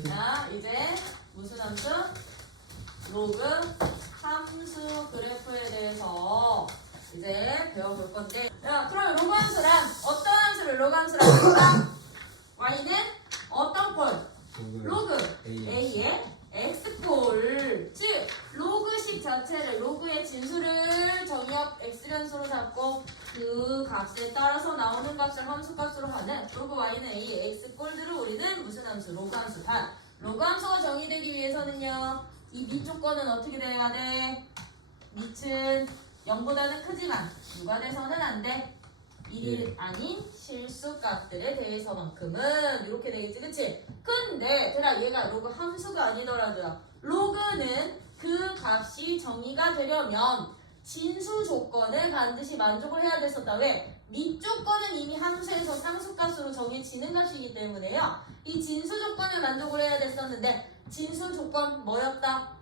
자, 이제 무슨 함수? 로그 함수 그래프에 대해서 이제 배워볼 건데, 야, 그러면 로그 함수란 어떤 함수를 로그 함수라고 할까? y는 어떤 꼴? 로그 a의 x꼴, 즉 로그식 자체를 로그의 진수를 정의합 x변수로 잡고 그 값에 따라서 나오는 값을 함수값으로 하는 로그 y는 a의 x꼴들을 우리는 무슨 함수? 로그 함수. 단 로그 함수가 정의되기 위해서는요, 이 밑조건은 어떻게 돼야 돼? 밑은 0보다는 크지만 누가 돼서는 안 돼? 1이 아닌 실수값들에 대해서만큼은 이렇게 되겠지, 그치? 근데 얘들아, 얘가 로그 함수가 아니더라도 로그는 그 값이 정의가 되려면 진수 조건을 반드시 만족을 해야 됐었다. 왜? 밑조건은 이미 함수에서 상수값으로 정해지는 값이기 때문에요, 이 진수 조건을 만족을 해야 됐었는데 진수 조건 뭐였다?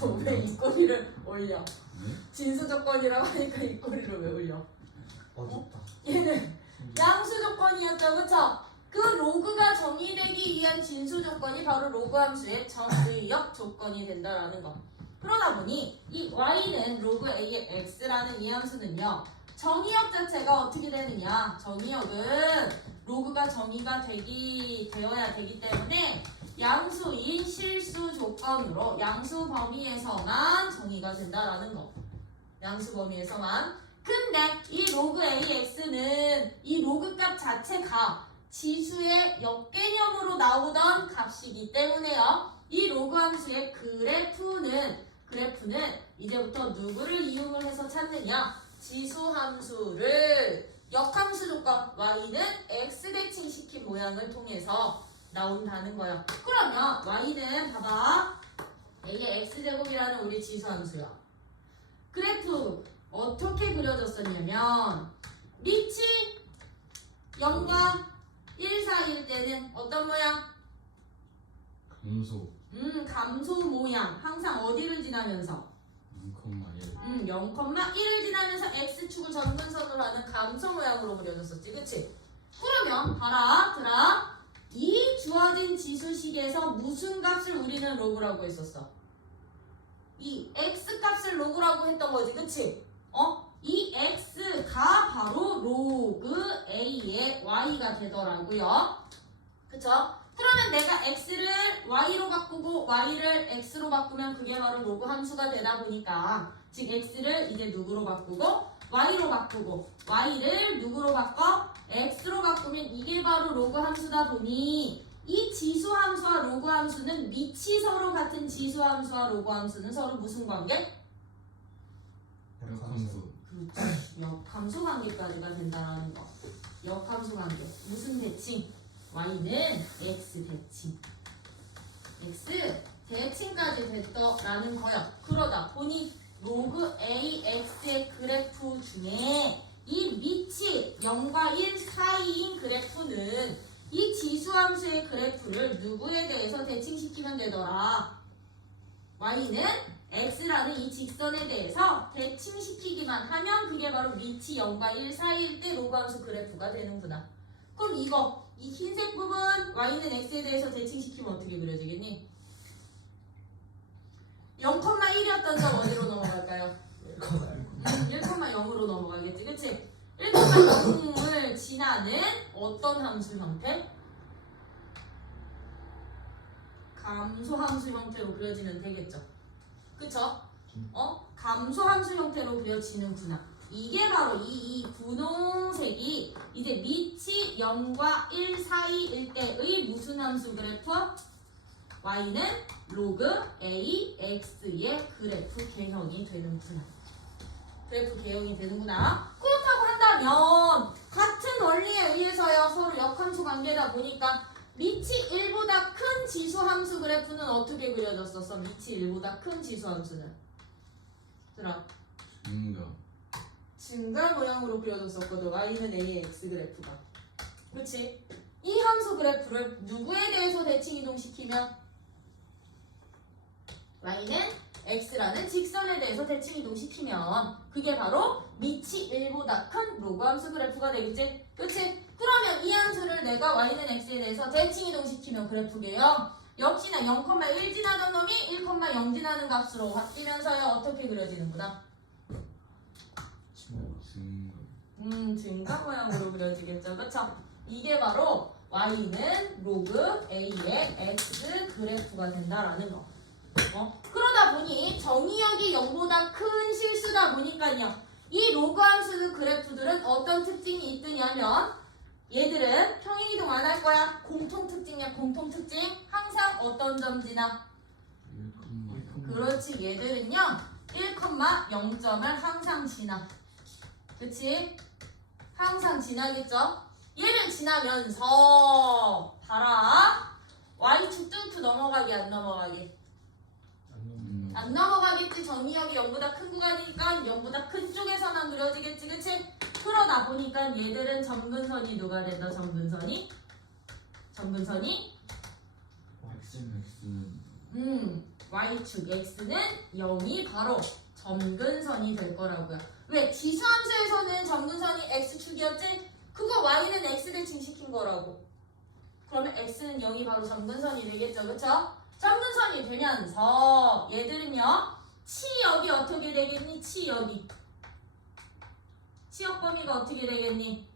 또 왜 이 꼬리를 올려? 진수 조건이라고 하니까 이 꼬리를 왜 올려? 어둡다. 얘는 양수 조건이었죠, 그쵸? 그 로그가 정의되기 위한 진수 조건이 바로 로그 함수의 정의역 조건이 된다라는 거. 그러다 보니 이 y는 로그 a의 x라는 이 함수는요, 정의역 자체가 어떻게 되느냐? 정의역은 로그가 정의가 되어야 되기 때문에 양수인 실수 조건으로 양수 범위에서만 정의가 된다라는 거. 양수 범위에서만. 근데 이 로그 AX는 이 로그 값 자체가 지수의 역개념으로 나오던 값이기 때문에요, 이 로그 함수의 그래프는 이제부터 누구를 이용을 해서 찾느냐? 지수 함수를 역함수 조건 y는 x 대칭시킨 모양을 통해서 나온다는 거야. 그러면 y는 봐봐, a의 x제곱이라는 우리 지수함수야. 그래프 어떻게 그려졌었냐면 밑이 0과 1 사이일 때는 어떤 모양? 감소. 감소 모양. 항상 어디를 지나면서? 0,1. 0,1을 지나면서 x축을 점근선으로 하는 감소 모양으로 그려졌었지, 그치? 그러면 봐라, 이 주어진 지수식에서 무슨 값을 우리는 로그라고 했었어? 이 x값을 로그라고 했던 거지, 그치? 이 x가 바로 로그 a의 y가 되더라고요, 그쵸? 그러면 내가 x를 y로 바꾸고 y를 x로 바꾸면 그게 바로 로그 함수가 되다 보니까, 즉 x를 이제 누구로 바꾸고 y로 바꾸고 y를 누구로 바꿔? x로 바꾸면 이게 바로 로그 함수다 보니 이 지수 함수와 로그 함수는 밑이 서로 같은 지수 함수와 로그 함수는 서로 무슨 관계? 역함수. 그렇지. 역함수 관계까지가 된다는 거. 역함수 관계. 무슨 대칭? y는 x 대칭. x 대칭까지 됐더라는 거야. 그러다 보니 로그 ax의 그래프 중에 이 밑이 0과 1 사이인 그래프는 이 지수함수의 그래프를 누구에 대해서 대칭시키면 되더라? y는 x라는 이 직선에 대해서 대칭시키기만 하면 그게 바로 밑이 0과 1 사이일 때 로그함수 그래프가 되는구나. 그럼 이 흰색 부분 y는 x에 대해서 대칭시키면 어떻게 그려지겠니? 0,1이었던 점 어디로 넘어갈까요? 1,0으로 넘어가겠지, 그치? 1,0을 지나는 어떤 함수 형태? 감소함수 형태로 그려지면 되겠죠, 그쵸? 감소함수 형태로 그려지는구나. 이게 바로 이 분홍색이 이제 밑이 0과 1 사이일 때의 무슨 함수 그래프? y는 로그 ax의 그래프 개형이 되는구나. 그래프 개형이 되는구나. 그렇다고 한다면 같은 원리에 의해서요, 서로 역함수 관계다 보니까 밑이 1보다 큰 지수함수 그래프는 어떻게 그려졌었어? 밑이 1보다 큰 지수함수는 들어 증가 모양으로 그려졌었거든. y는 a의 x 그래프가. 그렇지? 이 함수 그래프를 누구에 대해서 대칭 이동시키면? y는 x라는 직선에 대해서 대칭 이동시키면 그게 바로 밑이 1보다 큰 로그 함수 그래프가 되겠지? 그렇지? 그러면 그러면 이 함수를 내가 y는 x에 대해서 대칭 이동시키면 그래프게요. 역시나 0,1 지나던 놈이 1,0 지나는 값으로 바뀌면서요. 어떻게 그려지는구나. 증가 모양으로 그려지겠죠. 그쵸? 이게 바로 y는 로그 a의 x 그래프가 된다라는 거. 그러다 보니 정의역이 0보다 큰 실수다 보니까요. 이 로그 함수 그래프들은 어떤 특징이 있느냐면 얘들은 평행이동 안 할 거야. 공통특징이야. 공통특징. 항상 어떤 점 지나? 그렇지. 얘들은요. 1,0점을 항상 지나. 그치? 항상 지나겠죠? 얘를 지나면서 봐라. y축 뚫고 넘어가게 안 넘어가게? 안 넘어가겠지. 정의역이 0보다 큰 구간이니까 0보다 큰 쪽에서만 그려지겠지. 그치? 그러다 보니까 얘들은 점근선이 누가 된다? 점근선이 y축 x는 0이 바로 점근선이 될 거라고요. 왜? 지수함수에서는 점근선이 x축이었지? 그거 y는 x 대칭 시킨 거라고. 그러면 x는 0이 바로 점근선이 되겠죠. 그쵸? 점근선이 되면서 얘들은요. 치역이 어떻게 되겠니? 치역이. 치역 범위가 어떻게 되겠니?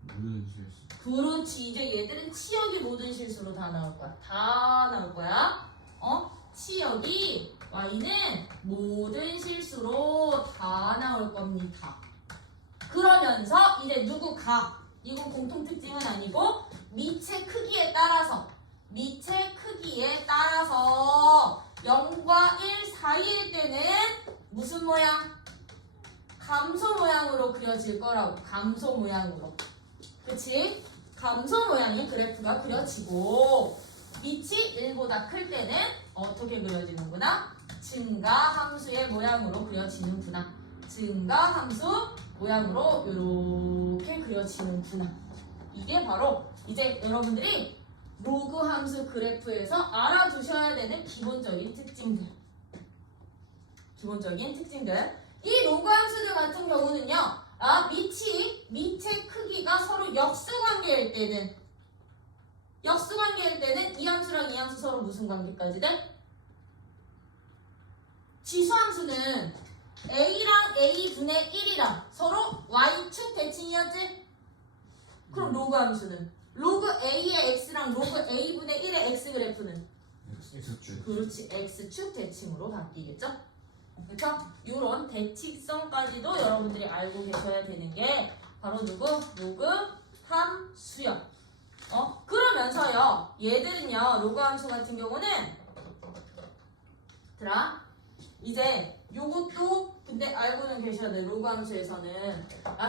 모든 실수. 그렇지. 이제 얘들은 치역이 모든 실수로 다 나올 거야. 다 나올 거야. 치역이 y는 모든 실수로 다 나올 겁니다. 그러면서 이제 누구가? 이건 공통특징은 아니고 미체 크기에 따라서 0과 1 사이일 때는 무슨 모양? 감소 모양으로 그려질 거라고. 감소 모양으로. 그치? 감소 모양의 그래프가 그려지고 밑이 1보다 클 때는 어떻게 그려지는구나? 증가 함수의 모양으로 그려지는구나. 증가 함수 모양으로 이렇게 그려지는구나. 이게 바로 이제 여러분들이 로그 함수 그래프에서 알아두셔야 되는 기본적인 특징들. 이 로그 함수들 같은 경우는요. 밑의 크기가 서로 역수관계일 때는 이 함수랑 이 함수 서로 무슨 관계까지 돼? 지수함수는 a랑 a분의 1이랑 서로 y축 대칭이었지? 그럼 로그 함수는 로그 a의 x랑 로그 a분의 1의 x 그래프는 그렇지. x축 대칭으로 바뀌겠죠? 그렇죠? 이런 대칭성까지도 여러분들이 알고 계셔야 되는 게 바로 누구? 로그 함수요. 그러면서요. 얘들은요. 로그 함수 같은 경우는 이제 요것도 근데 알고는 계셔야 돼. 로그 함수에서는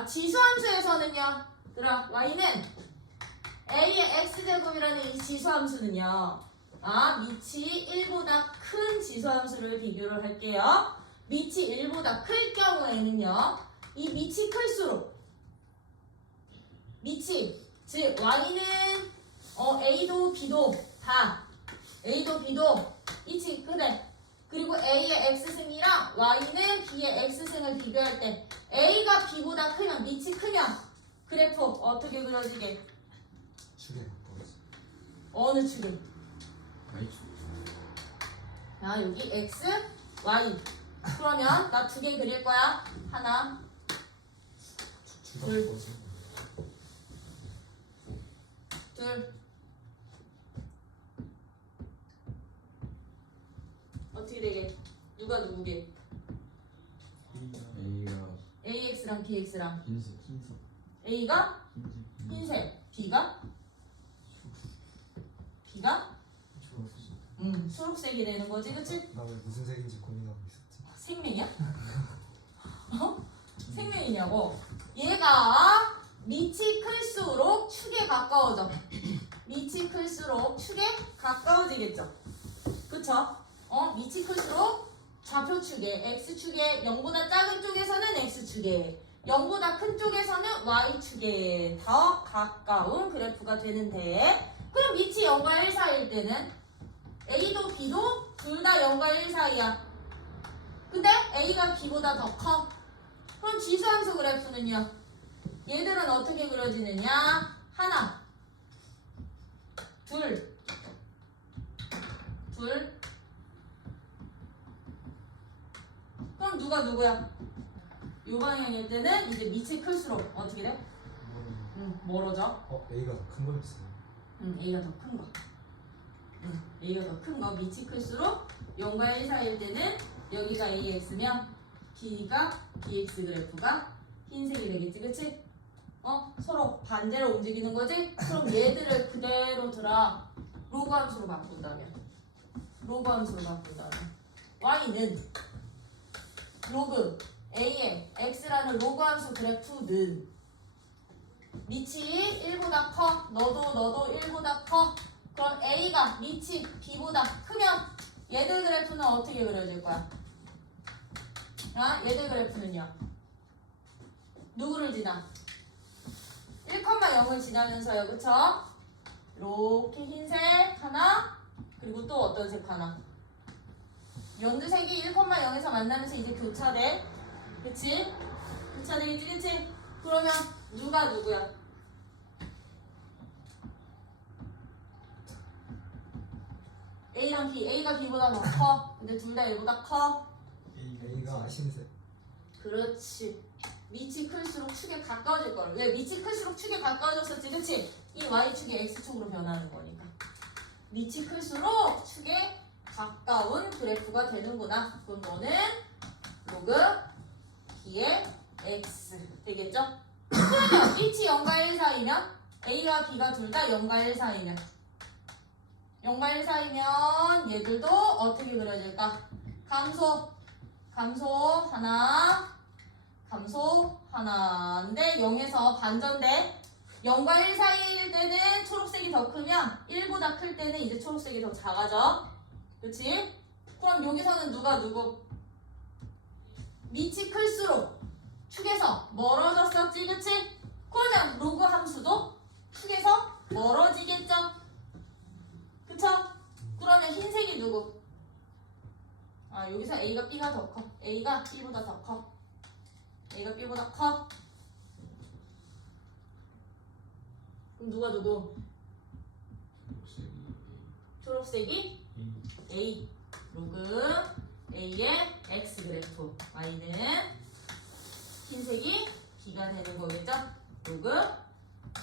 지수 함수에서는요. y는 a의 x제곱이라는 이 지수 함수는요. 밑이 1보다 큰 지수 함수를 비교를 할게요. 밑이 1보다 클 경우에는요. 이 밑이 클수록 즉 y는 a도 b도 다 a도 b도 이치 그래. 그리고 a의 x승이랑 y는 b의 x승을 비교할 때 a가 b보다 크면 밑이 크면 그래프 어떻게 그려지게? 축에 가까워지. 어느 축에? y축. 여기 x, y. 그러면 나 2개 그릴 거야. 하나, 둘. 어떻게 되게? 누가 누구게? AX랑 BX랑 흰색. A가 흰색, B가 초록색이 되는 거지, 그치? 나 왜 무슨 색인지 고민하고 있었지? 생명이야? 생명이냐고? 얘가 밑이 클수록 축에 가까워져. 밑이 클수록 축에 가까워지겠죠. 그쵸? 밑이 클수록 좌표축에 X축에 0보다 작은 쪽에서는 X축에 0보다 큰 쪽에서는 Y축에 더 가까운 그래프가 되는데 그럼 밑이 0과 1 사이일 때는 A도 B도 둘 다 0과 1 사이야. 근데 A가 B보다 더 커. 그럼 지수함수 그래프는요? 얘들은 어떻게 그려지느냐? 하나, 둘, 그럼 누가 누구야? 요 방향일 때는 이제 밑이 클수록 어떻게 돼? 멀어져. A가 더 큰 거였어요. A가 더 큰 거. A가 더 큰 거. 밑이 클수록 0과 1 사이일 때는 여기가 AX면 B가 BX 그래프가 흰색이 되겠지, 그치? 서로 반대로 움직이는 거지? 그럼 얘들을 그대로 들어 로그 함수로 바꾼다면 Y는 로그 A의 X라는 로그 함수 그래프는 밑이 1보다 커. 너도 1보다 커. 그럼 A가 밑이 B보다 크면 얘들 그래프는 어떻게 그려질 거야? 얘들 그래프는요. 누구를 지나? 1,0을 지나면서요. 그쵸? 이렇게 흰색 하나, 그리고 또 어떤 색 하나. 연두색이 1,0에서 만나면서 이제 교차돼. 그치? 교차되겠지, 그치? 그러면 누가 누구야? A랑 B, A가 B보다 더 커. 근데 둘 다 얘보다 커. A가 흰색. 그렇지. 밑이 클수록 축에 가까워질 거야. 왜? 밑이 클수록 축에 가까워졌었지, 그치? 이 Y축이 X축으로 변하는 거니까. 밑이 클수록 축에 가까운 그래프가 되는구나. 그럼 너는 로그 B의 X 되겠죠? 그러면 밑이 0과 1 사이면 A와 B가 둘 다 0과 1 사이면 0과 1 사이면 얘들도 어떻게 그려질까? 감소 하나인데 0에서 반전돼. 0과 1 사이일 때는 초록색이 더 크면 1보다 클 때는 이제 초록색이 더 작아져. 그치? 그럼 여기서는 누가 누구? 밑이 클수록 축에서 멀어졌었지, 그치? 그러면 로그 함수도 축에서 멀어지겠죠? 그쵸? 그러면 흰색이 누구? 여기서 A가 B가 더 커. A가 B보다 더 커. A가 B보다 커. 그럼 누가 누구? 초록색이 A. 로그 A의 X 그래프. Y는 흰색이 B가 되는 거겠죠? 로그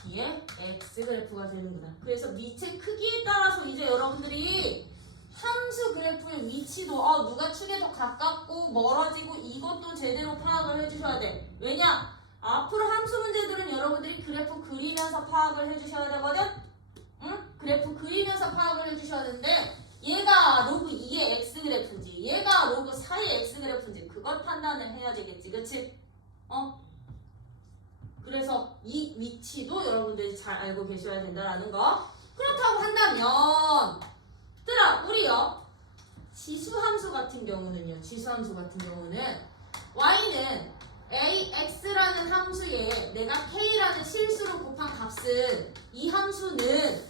B의 X 그래프가 되는구나. 그래서 밑의 크기에 따라서 이제 여러분들이 함수 그래프의 위치도 누가 축에 더 가깝고 멀어지고 이것도 제대로 파악을 해주셔야 돼. 왜냐? 앞으로 함수 문제들은 여러분들이 그래프 그리면서 파악을 해주셔야 되거든? 응? 그래프 그리면서 파악을 해주셔야 되는데 얘가 로그 2의 X 그래프인지 얘가 로그 4의 X 그래프인지 그걸 판단을 해야 되겠지. 그치? 그래서 이 위치도 여러분들이 잘 알고 계셔야 된다라는 거. 그렇다고 한다면 우리요 지수함수 같은 경우는 Y는 AX라는 함수에 내가 K라는 실수로 곱한 값은 이 함수는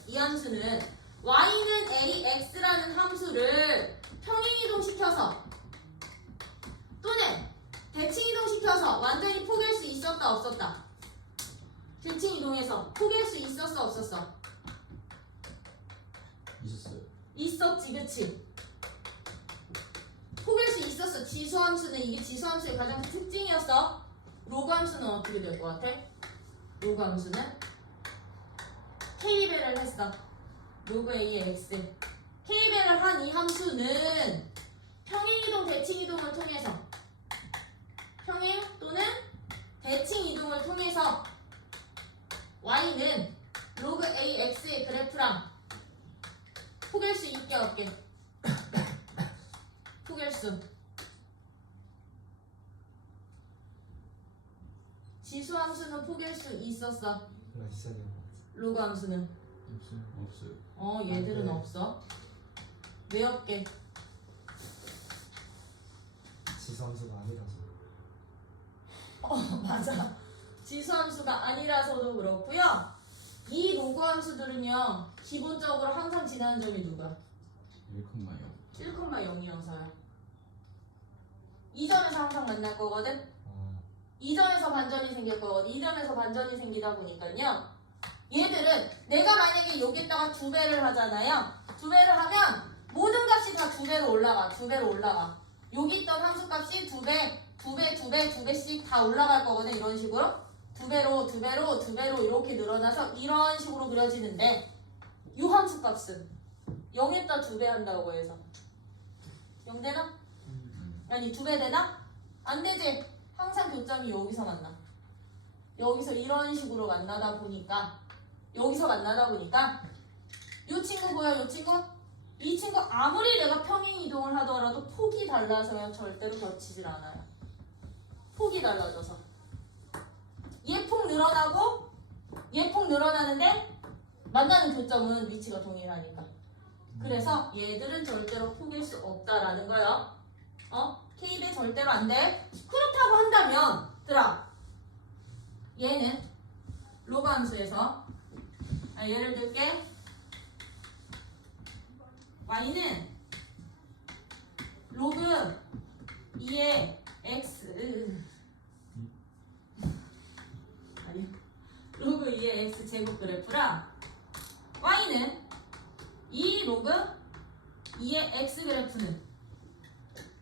Y는 AX라는 함수를 평행이동시켜서 또는 대칭이동시켜서 완전히 포기할 수 있었다 없었다? 대칭이동해서 포기할 수 있었어 없었어? 있었어요. 있었지, 그치? 포기할 수 있었어. 지수함수는 이게 지수함수의 가장 큰 특징이었어. 로그 함수는 어떻게 될 것 같아? 로그 함수는 K배를 했어. 로그 A의 X. K배를 한 이 함수는 평행이동, 대칭이동을 통해서 평행 또는 대칭이동을 통해서 Y는 로그 AX의 그래프랑 포기할 수 있게 없게 포기할수 지수함수는 포기할 수 있었어. 있어야 될것 같아. 로그 함수는 없어요. 얘들은 네. 없어. 왜 없게? 지수함수가 아니라서. 맞아. 지수함수가 아니라서도 그렇고요. 이 로그 함수들은요 기본적으로 항상 지나는 점이 누가? 1,0이어서요. 이 점에서 항상 만날 거거든. 이 점에서 반전이 생길 거거든. 이 점에서 반전이 생기다 보니까요 얘들은 내가 만약에 여기다가 2배를 하잖아요. 2배를 하면 모든 값이 다 2배로 올라가. 2배로 올라가. 여기 있던 함수값이 2배씩 다 올라갈 거거든. 이런 식으로 2배로 이렇게 늘어나서 이런 식으로 그려지는데 이 함수값은 0에다 2배 한다고 해서 0 되나? 아니 2배 되나? 안 되지. 항상 교점이 여기서 만나. 여기서 이런 식으로 만나다 보니까 이 친구 보여? 이 친구? 이 친구 아무리 내가 평행 이동을 하더라도 폭이 달라서야 절대로 겹치질 않아요. 폭이 달라져서 얘 폭 늘어나고 얘 폭 늘어나는데 만나는 교점은 위치가 동일하니까. 그래서 얘들은 절대로 폭일 수 없다라는 거예요. K배 절대로 안 돼. 그렇다고 한다면 얘는 로그 함수에서 예를 들게 y는 로그 2의 x 로그 2의 x 제곱 그래프랑 y는 2 로그 2의 x 그래프는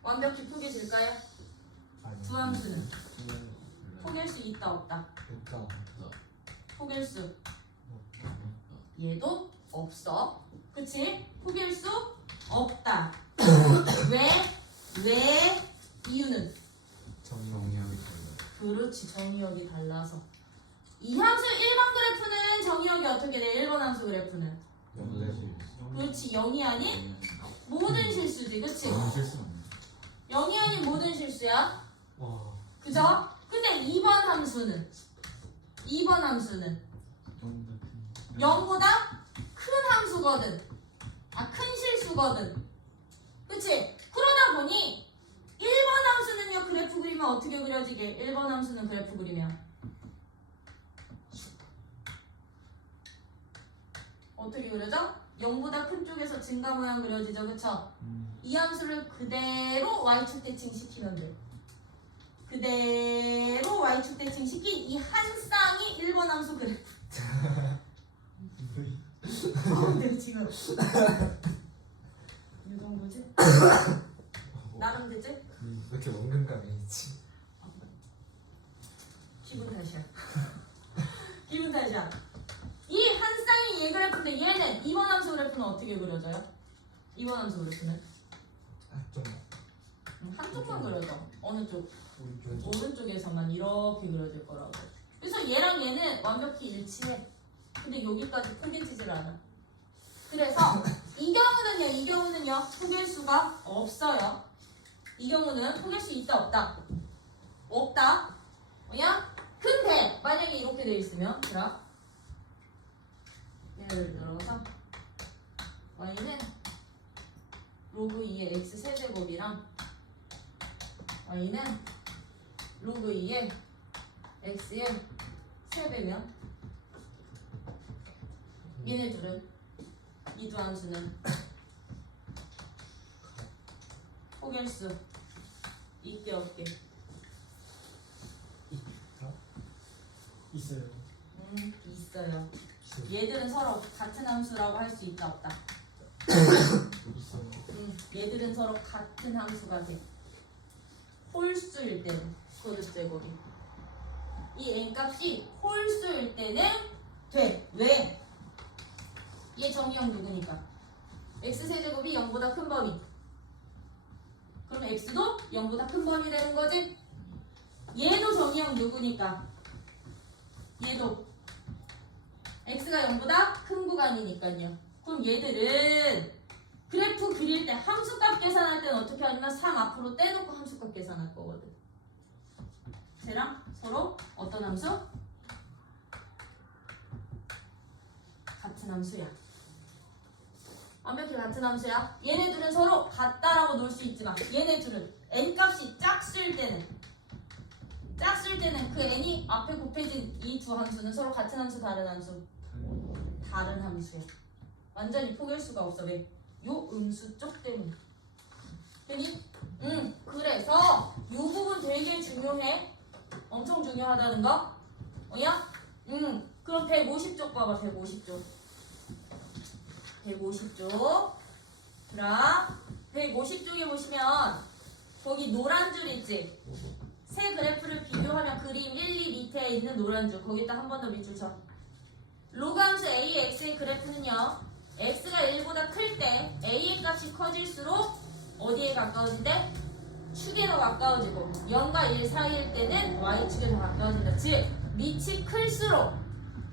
완벽히 포개질까요? 아니. 두 함수는 포갤 수 있다 없다? 일단 포갤 수 얘도 없어. 그치? 포갤 수 없다. 왜? 이유는? 정리하기 그렇지. 정의역이 달라서. 이 함수 1번 그래프는 정의역이 어떻게 돼? 1번 함수 그래프는 그렇지. 0이 아닌 모든 실수지. 그치? 0이 아닌 모든 실수야. 와. 그죠? 근데 2번 함수는 0보다 큰 함수거든. 큰 실수거든. 그치? 그러다 보니 1번 함수는요, 그래프 그리면 어떻게 그려지게? 1번 함수는 그래프 그리면 어떻게 그려져? 0보다 큰 쪽에서 증가 모양 그려지죠. 그쵸? 이 함수를 그대로 y축 대칭 시키면 돼. 그대로 y축 대칭 시킨 이 한 쌍이 1번 함수 그래프. 근데 지금 이 정도지? 나름 되지? 왜 이렇게 원근감이 있지? 기분 탓이야. 기분 탓이야. 이 한 쌍이 얘 그래프인데 얘는 2번 함수 그래프는 어떻게 그려져요? 2번 함수 그래프는 좀 한쪽만 그려져. 어느 쪽? 오른쪽. 오른쪽에서만 이렇게 그려질 거라고. 그래서 얘랑 얘는 완벽히 일치해. 근데 여기까지 포개지질 않아. 그래서 이 경우는요 포갤 수가 없어요. 이 경우는 포갤 수 있다 없다? 없다. 뭐야? 근데 만약에 이렇게 돼 있으면 예를 들어서 y는 로그 2의 x 세제곱이랑 y는 로그 2의 x의 3배면 얘네 둘은 이 두 함수는 포갤 수 있게 없게? 있어요. 있어요. 얘들은 서로 같은 함수라고 할 수 있다 없다? 있어요. 얘들은 서로 같은 함수가 돼. 홀수일 때는 그릇 제곱이 이 n값이 홀수일 때는 돼. 왜? 얘 정의형 누구니까? x세제곱이 0보다 큰 범위. 그럼 x도 0보다 큰 범위 되는 거지? 얘도 정의형 누구니까? 얘도 x가 0보다 큰 구간이니까요. 그럼 얘들은 그래프 그릴 때 함수값 계산할 때는 어떻게 하냐면 3 앞으로 떼놓고 함수값 계산할 거거든. 쟤랑 서로 어떤 함수? 같은 함수야. 완벽히 같은 함수야. 얘네들은 서로 같다라고 놓을 수 있지만 얘네들은 n값이 짝수일 때는 그 n이 앞에 곱해진 이 두 함수는 서로 같은 함수 다른 함수? 다른 함수야. 완전히 포기할 수가 없어. 왜? 요 음수 쪽 때문에. 되니? 그래서 요 부분 되게 중요해. 엄청 중요하다는 거. 뭐야? 그럼 150쪽 봐봐. 150쪽. 150쪽. 그럼 150쪽에 보시면 거기 노란 줄 있지? 세 그래프를 비교하면 그림 1, 2 밑에 있는 노란 줄 거기다 한 번 더 밑줄 쳐. 로그 함수 a, x의 그래프는요. x가 1보다 클 때 a의 값이 커질수록 어디에 가까워진대? 축에 더 가까워지고 0과 1 사이일 때는 y축에 더 가까워진다. 즉 밑이 클수록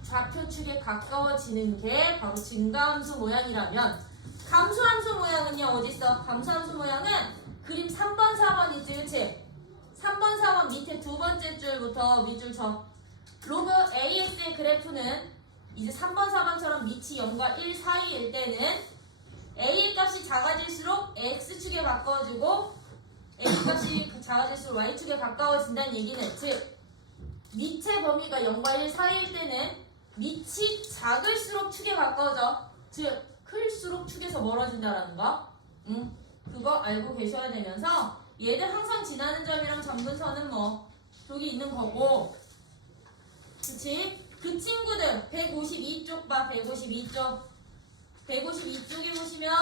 좌표축에 가까워지는 게 바로 증가함수 모양이라면 감소함수 모양은요. 어딨어? 감소함수 모양은 그림 3번, 4번 있지, 그치? 3번, 4번 밑에 두 번째 줄부터 밑줄 쳐. 로그 AX의 그래프는 이제 3번, 4번처럼 밑이 0과 1 사이일 때는 A의 값이 작아질수록 X축에 가까워지고 A의 값이 작아질수록 Y축에 가까워진다는 얘기는 즉 밑의 범위가 0과 1 사이일 때는 밑이 작을수록 축에 가까워져. 즉 클수록 축에서 멀어진다라는 거. 그거 알고 계셔야 되면서 얘들 항상 지나는 점이랑 점근선은 뭐 저기 있는 거고. 그치? 그 친구들 152쪽 봐. 152쪽. 152쪽에 보시면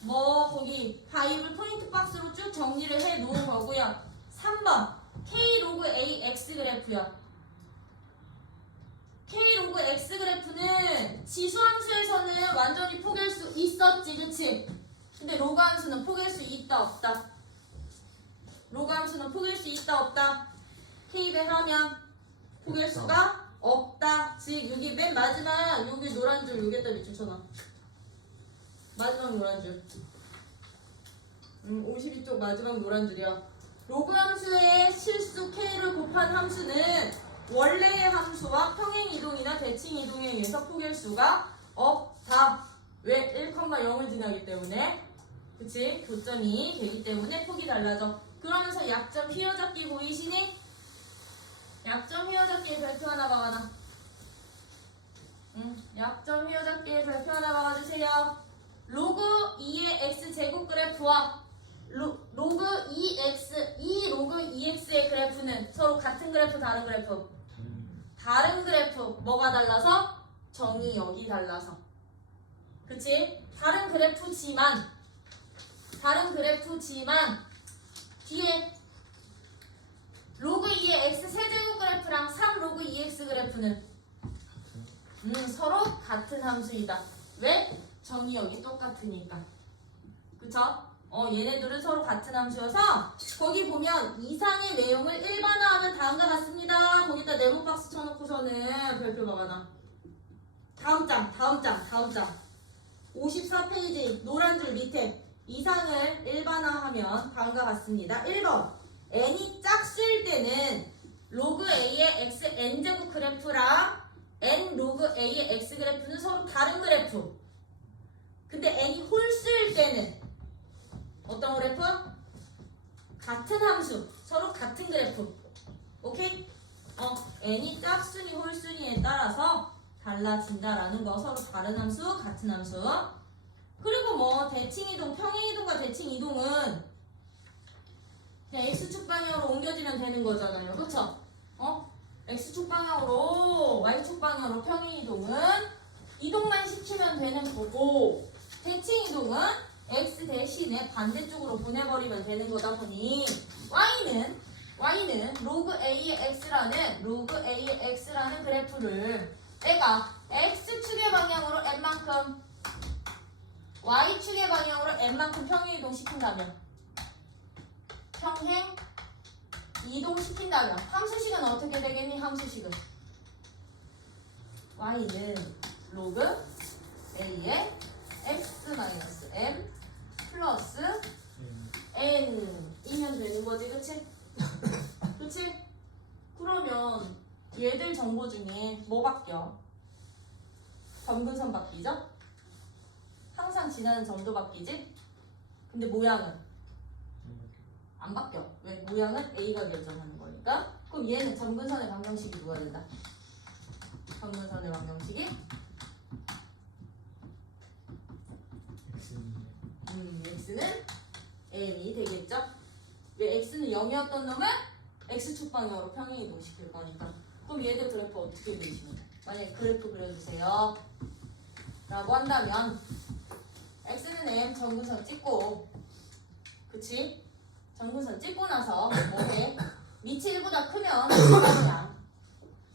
뭐 거기 바이블 포인트 박스로 쭉 정리를 해 놓은 거고요. 3번 K 로그 A X 그래프요. K 로그 X 그래프는 지수 함수에서는 완전히 포기할 수 있었지, 그치? 근데 로그 함수는 포기할 수 있다 없다? 로그 함수는 포기할 수 있다 없다? K 배하면 포기할 수가 없다. 즉 여기 맨 마지막 여기 노란 줄 여기에다 밑줄 쳐놔. 마지막 노란 줄. 52쪽 마지막 노란 줄이야. 로그 함수의 실수 K를 곱한 함수는 원래의 함수와 평행이동이나 대칭이동에 의해서 포기할 수가 없다. 왜? 1,0을 지나기 때문에. 그치? 교점이 되기 때문에 폭이 달라져. 그러면서 약점 휘어잡기 보이시니? 약점 휘어잡기의 별표 하나 박아놔. 약점 휘어잡기의 별표 하나 박아주세요. 로그 2의 x 제곱 그래프와 로그 2x, 이 로그 2x의 그래프는 서로 같은 그래프, 다른 그래프? 다른 그래프. 뭐가 달라서? 정의역이 달라서. 그치? 다른 그래프지만 뒤에 로그 2의 x 세제곱 그래프랑 3 로그 2x 그래프는 서로 같은 함수이다. 왜? 정의역이 똑같으니까. 그쵸? 얘네들은 서로 같은 함수여서 거기 보면 이상의 내용을 일반화하면 다음과 같습니다. 거기다 네모 박스 쳐놓고서는 별표 박아놔. 다음 장 54페이지 노란 줄 밑에 이상을 일반화하면 다음과 같습니다. 1번 n이 짝수일 때는 로그 a의 x n제곱 그래프랑 n 로그 a의 x 그래프는 서로 다른 그래프. 근데 n이 홀수일 때는 어떤 그래프? 같은 함수. 서로 같은 그래프. 오케이? n이 짝수니 홀수니에 따라서 달라진다라는 거. 서로 다른 함수, 같은 함수. 그리고 뭐 대칭이동, 평행이동과 대칭이동은 그냥 x축 방향으로 옮겨지면 되는 거잖아요. 그쵸? x축 방향으로, y축 방향으로 평행이동은 이동만 시키면 되는 거고 대칭이동은 x 대신에 반대쪽으로 보내버리면 되는 거다 보니 y는 로그 a의 x라는 그래프를 내가 x축의 방향으로 n만큼 y축의 방향으로 n만큼 평행 이동시킨다면 함수식은 어떻게 되겠니? 함수식은 y는 로그 a의 x-m 플러스 n이면 되는 거지, 그치? 그치? 그러면 얘들 정보 중에 뭐 바뀌어? 점근선 바뀌죠? 항상 지나는 점도 바뀌지? 근데 모양은 안 바뀌어. 왜? 모양은 A가 결정하는 거니까. 그럼 얘는 점근선의 방정식이 누가 된다? 점근선의 방정식이 x는 n이 되겠죠? 왜? x는 0이었던 놈을 x축 방향으로 평행 이동시킬 거니까. 그럼 얘들 그래프 어떻게 그리시면 돼? 만약에 그래프 그려주세요 라고 한다면 x는 m 정근선 찍고 그치? 정근선 찍고 나서 뭐해? 밑이 1보다 크면 증가 모양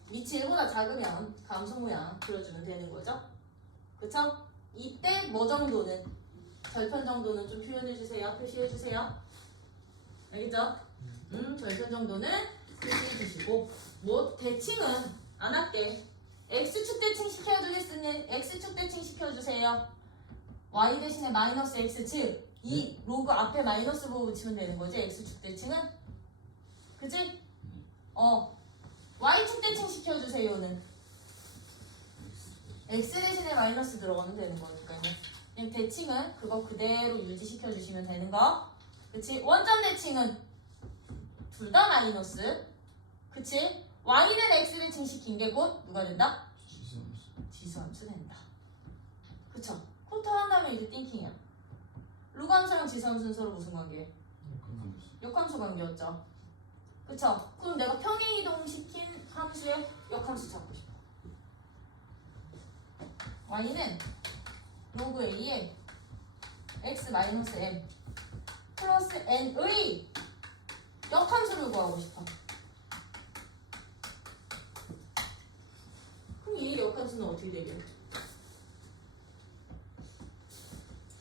밑이 1보다 작으면 감소 모양 그려주면 되는 거죠 그쵸? 이때 뭐 정도는 절편 정도는 좀 표현해주세요 표시해주세요 알겠죠? 절편 정도는 표시해주시고 뭐 대칭은 안 할게 x축 대칭 시켜주겠으니 x축 대칭 시켜주세요 y 대신에 마이너스 x축 이 로그 앞에 마이너스 보고 붙이면 되는 거지 x축 대칭은 그치? y축 대칭 시켜주세요는 x 대신에 마이너스 들어가면 되는 거니까요 그냥 대칭은 그거 그대로 유지시켜 주시면 되는 거 그치? 원점 대칭은 둘 다 마이너스 그치? y는 x 대칭 시킨 게 곧 누가 된다? 지수함수 된다 그쵸? 코터 한다면 이제 띵킹이야 루감수랑 지수함수는 서로 무슨 관계? 역함수 관계였죠 그쵸? 그럼 내가 평행이동 시킨 함수의 역함수 찾고 싶어 y는 로그 a에 x-m 플러스 n의 역함수를 구하고 싶어 그럼 이 역함수는 어떻게 되게?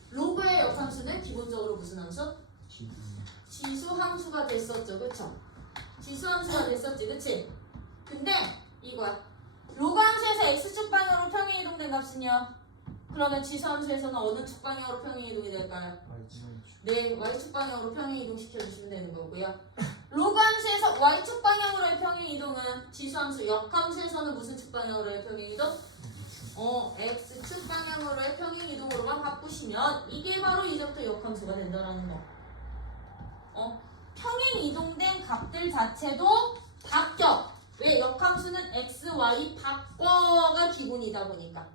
로그의 역함수는 기본적으로 무슨 함수? 지수함수가 됐었죠 그쵸? 지수함수가 됐었지 그치? 근데 이거야 로그 함수에서 x축 방향으로 평행 이동된 값은요? 그러면 지수함수에서는 어느 축 방향으로 평행 이동이 될까요? 네, y축 방향으로 평행 이동시켜 주시면 되는 거고요. 로그 함수에서 y축 방향으로의 평행 이동은 지수함수 역함수에서는 무슨 축 방향으로의 평행 이동? x축 방향으로의 평행 이동으로만 바꾸시면 이게 바로 이제부터 역함수가 된다라는 거. 평행 이동된 값들 자체도 바뀌어. 왜? 역함수는 x, y 바꿔가 기본이다 보니까.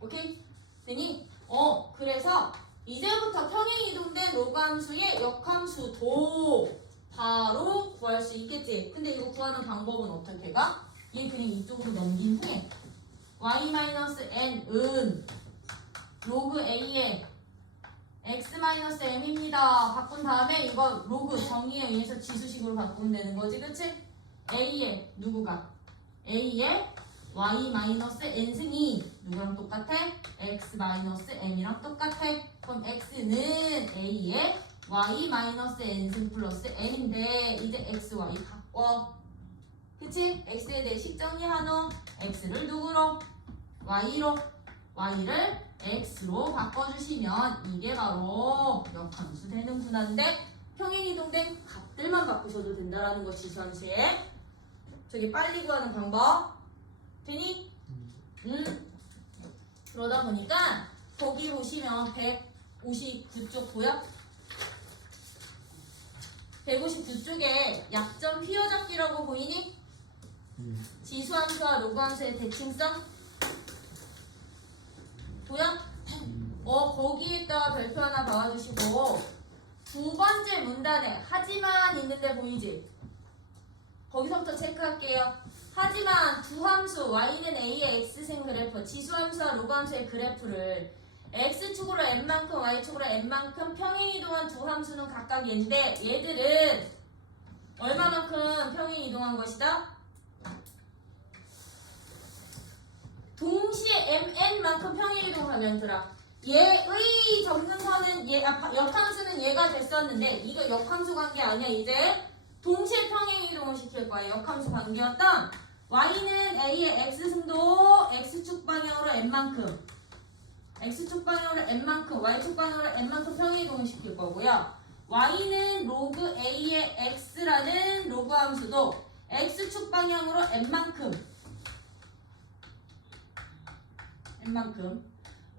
오케이? 되니? 그래서 이제부터 평행 이동된 로그 함수의 역함수도 바로 구할 수 있겠지. 근데 이거 구하는 방법은 어떻게 가? 얘 그냥 이쪽으로 넘긴 후에 y-n은 로그 a의 x-m입니다. 바꾼 다음에 이거 로그 정의에 의해서 지수식으로 바꾸면 되는 거지. 그치? a의 누구가? a의 y-n승이 누구랑 똑같아? x-m이랑 똑같아. 그럼 x는 a의 y-n승 플러스 m인데 이제 x, y 바꿔. 그치? x에 대해 식정리한 후 x를 누구로? y로. y를 x로 바꿔주시면 이게 바로 역함수 되는구나. 근데 평행이동된 값들만 바꾸셔도 된다라는 거 지수함수에. 저기 빨리 구하는 방법. 되니? 그러다 보니까 거기 보시면 159쪽 보여? 159쪽에 약점 휘어잡기라고 보이니? 지수함수와 로그함수의 대칭성? 보여? 거기에다가 별표 하나 박아주시고 두 번째 문단에 하지만 있는데 보이지? 거기서부터 체크할게요. 하지만 두 함수 y는 a의 x생 그래프, 지수함수와 로그함수의 그래프를 x축으로 n만큼 y축으로 n만큼 평행이동한 두 함수는 각각 얘인데 얘들은 얼마만큼 평행이동한 것이다? 동시에 mn만큼 평행이동하면 들아 얘의 정근선은 역함수는 얘가 됐었는데 이거 역함수 관계 아니야. 이제 동시에 평행이동을 시킬 거야. 역함수 관계였던 y는 a의 x승도 x축 방향으로 n만큼 x축 방향으로 n만큼 y축 방향으로 n만큼 평행이동을 시킬 거고요. y는 로그 a의 x라는 로그 함수도 x축 방향으로 n만큼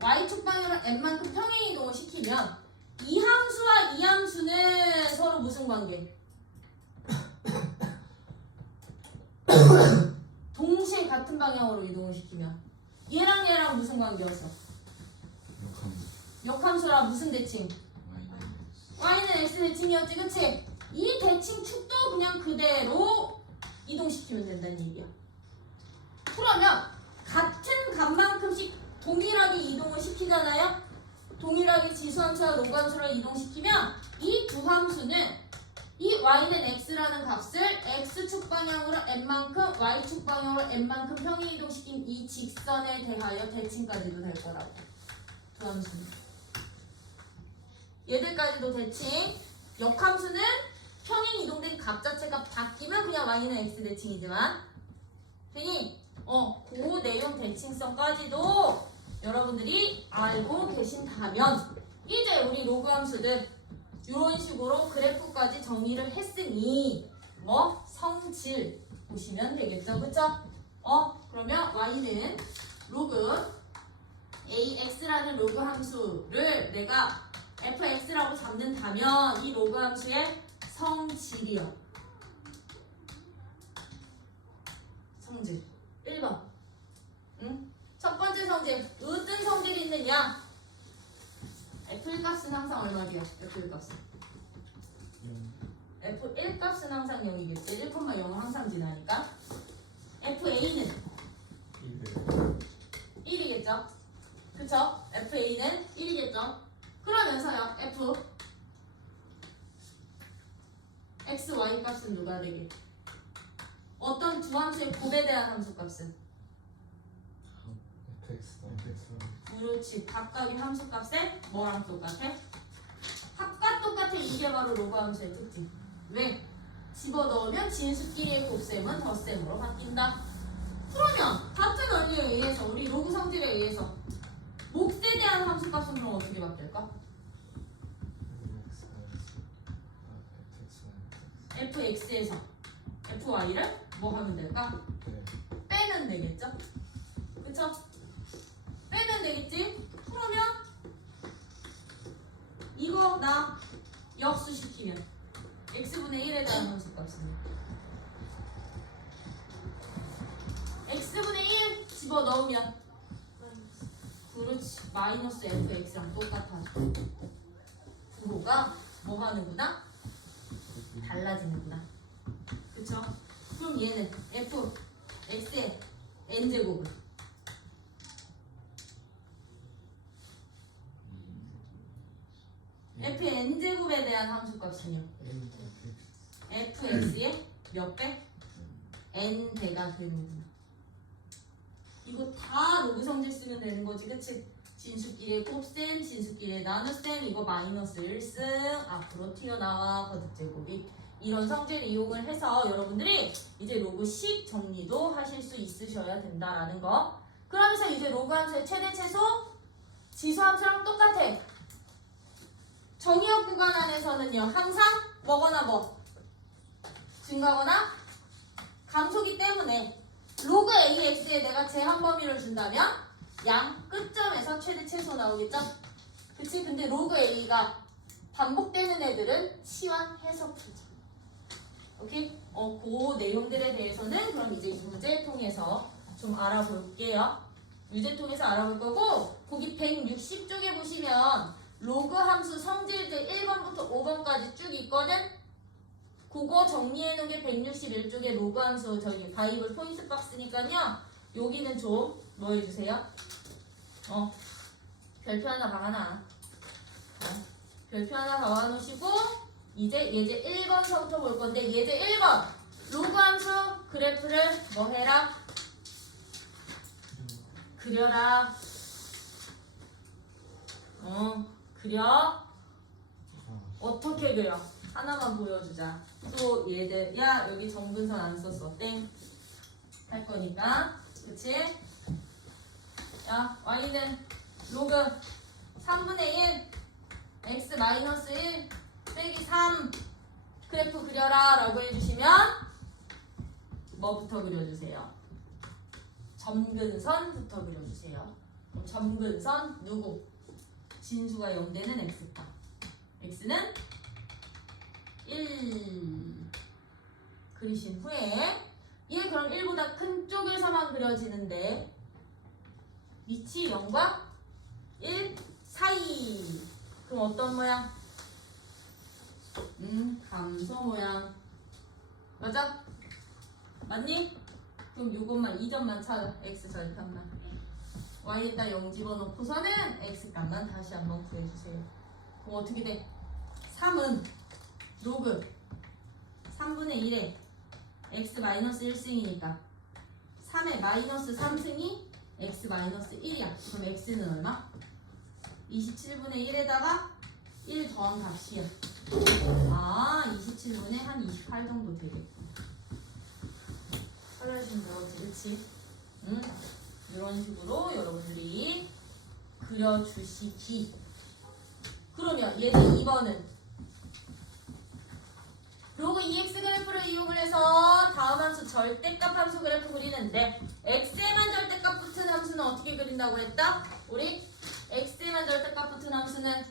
y축 방향으로 n만큼 평행이동을 시키면 이 함수와 이 함수는 서로 무슨 관계? 동시에 같은 방향으로 이동을 시키면 얘랑 얘랑 무슨 관계였어? 역함수라 무슨 대칭? y는 x 대칭이었지 그치? 이 대칭 축도 그냥 그대로 이동시키면 된다는 얘기야. 그러면 같은 값만큼씩 동일하게 이동을 시키잖아요. 동일하게 지수함수와 로그함수를 이동시키면 이 두 함수는 이 y는 x라는 값을 x축 방향으로 n만큼 y축 방향으로 n만큼 평행 이동시킨 이 직선에 대하여 대칭까지도 될 거라고. 두 함수는. 얘들까지도 대칭. 역함수는 평행 이동된 값 자체가 바뀌면 그냥 y는 x 대칭이지만 괜히 그 내용 대칭성까지도 여러분들이 알고 계신다면 이제 우리 로그 함수들 이런 식으로 그래프까지 정의를 했으니 뭐 성질 보시면 되겠죠, 그쵸? 그러면 y는 로그 ax라는 로그 함수를 내가 fx라고 잡는다면 이 로그 함수의 성질이요. 성질 1번. 응? 첫 번째 성질 어떤 성질이 있느냐? f1 값은 항상 얼마게요? f1 값은 f1 값은 항상 0이겠지. 1,0은 항상 지나니까 fa는 1이겠죠? 그쵸? fa는 1이겠죠? 그러면서요 f x, y 값은 누가 되게? 어떤 두 함수의 곱에 대한 함수 값은? fx. 그렇지. 각각의 함수 값에 뭐랑 똑같아? 합과 똑같아. 이게 바로 로그 함수의 특징. 왜? 집어넣으면 진수끼리의 곱셈은 덧셈으로 바뀐다. 그러면 같은 원리에 의해서 우리 로그 성질에 의해서 몫에 대한 함수 값은 그럼 어떻게 바뀔까? fx에서 fy를 뭐 하면 될까? 빼면 되겠죠? 그쵸? 빼면 되겠지? 그러면 이거 나 역수시키면 x분의 1에 대한 함수 값은 x분의 1 집어넣으면 그렇지. 마이너스 fx랑 똑같아. 구호가 뭐 하는구나? 달라지는구나. 그쵸? 그럼 얘는 f x의 n제곱은 f의 n제곱에 대한 함수값은요? fx의 몇 배? n배가 되는구나. 이거 다 로그 성질 쓰면 되는 거지, 그치? 진수끼리의 곱셈, 진수끼리의 나눗셈, 이거 마이너스 1승 앞으로 튀어나와 거듭제곱이 이런 성질 이용을 해서 여러분들이 이제 로그식 정리도 하실 수 있으셔야 된다라는 거. 그러면서 이제 로그 함수의 최대 최소 지수 함수랑 똑같아. 정의역 구간 안에서는요 항상 뭐거나 뭐 증가거나 감소기 때문에 로그 AX에 내가 제한 범위를 준다면 양 끝점에서 최대 최소 나오겠죠? 그치? 근데 로그 A가 반복되는 애들은 치환 해석 풀자. 오케이? 그 내용들에 대해서는 그럼 이제 유제 통해서 좀 알아볼게요. 유제 통해서 알아볼 거고 거기 160쪽에 보시면 로그 함수 성질들 1번부터 5번까지 쭉 있거든? 그거 정리해놓은 게 161쪽에 로그 함수 저기 바이블 포인트 박스니까요. 여기는 좀 뭐 해주세요? 별표 하나 박아놔. 별표 하나 박아놓으시고 이제 예제 1번서부터 볼 건데 예제 1번 로그 함수 그래프를 뭐 해라? 그려라. 그려. 어떻게 그려? 하나만 보여주자. 또 얘들 야 여기 정근선 안 썼어. 땡. 할 거니까. 그치? 야 y는 로그 3분의 1 x 마이너스 1 빼기 3 그래프 그려라 라고 해주시면 뭐부터 그려주세요? 점근선부터 그려주세요. 그럼 점근선 누구? 진수가 0되는 x값. x는 1 그리신 후에 얘 그럼 1보다 큰 쪽에서만 그려지는데 위치 0과 1 사이. 그럼 어떤 모양? 감소 모양. 맞아? 맞니? 그럼 요것만 이 점만 찾아. x 절편만. y에다 0 집어넣고서는 x 값만 다시 한번 구해주세요. 그럼 어떻게 돼? 3은 로그 3분의 1에 x 마이너스 1승이니까 3의 마이너스 3승이 x 마이너스 1이야. 그럼 x는 얼마? 27분의 1에다가 1 더한 값이야. 아, 27분에 한 28 정도 되겠다. 설레주면 되겠지, 그치? 응? 이런 식으로 여러분들이 그려주시기. 그러면 얘들 2번은 로그 2x 그래프를 이용을 해서 다음 함수 절대값 함수 그래프 그리는데 x에만 절대값 붙은 함수는 어떻게 그린다고 했다? 우리 x에만 절대값 붙은 함수는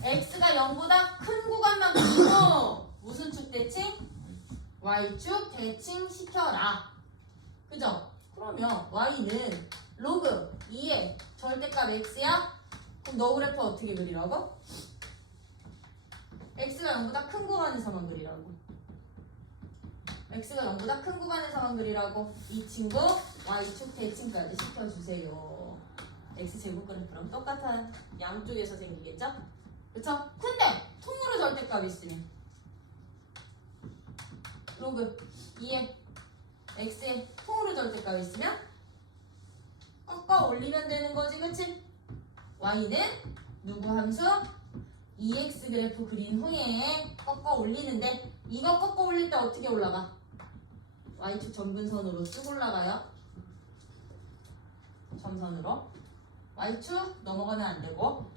x가 0보다 큰 구간만 그리고 무슨 축 대칭? y축 대칭 시켜라. 그죠? 그러면 y는 로그 2의 절대값 x야? 그럼 너 그래프 어떻게 그리라고? x가 0보다 큰 구간에서만 그리라고. x가 0보다 큰 구간에서만 그리라고. 이 친구 y축 대칭까지 시켜주세요. x제곱 그래프랑 똑같은 양쪽에서 생기겠죠? 그쵸? 근데 통으로 절대값이 있으면 로그 2에 x에 통으로 절대값이 있으면 꺾어 올리면 되는 거지, 그치? y는 누구 함수? 2x 그래프 그린 후에 꺾어 올리는데 이거 꺾어 올릴 때 어떻게 올라가? y축 점근선으로 쭉 올라가요. 점선으로. y축 넘어가면 안 되고.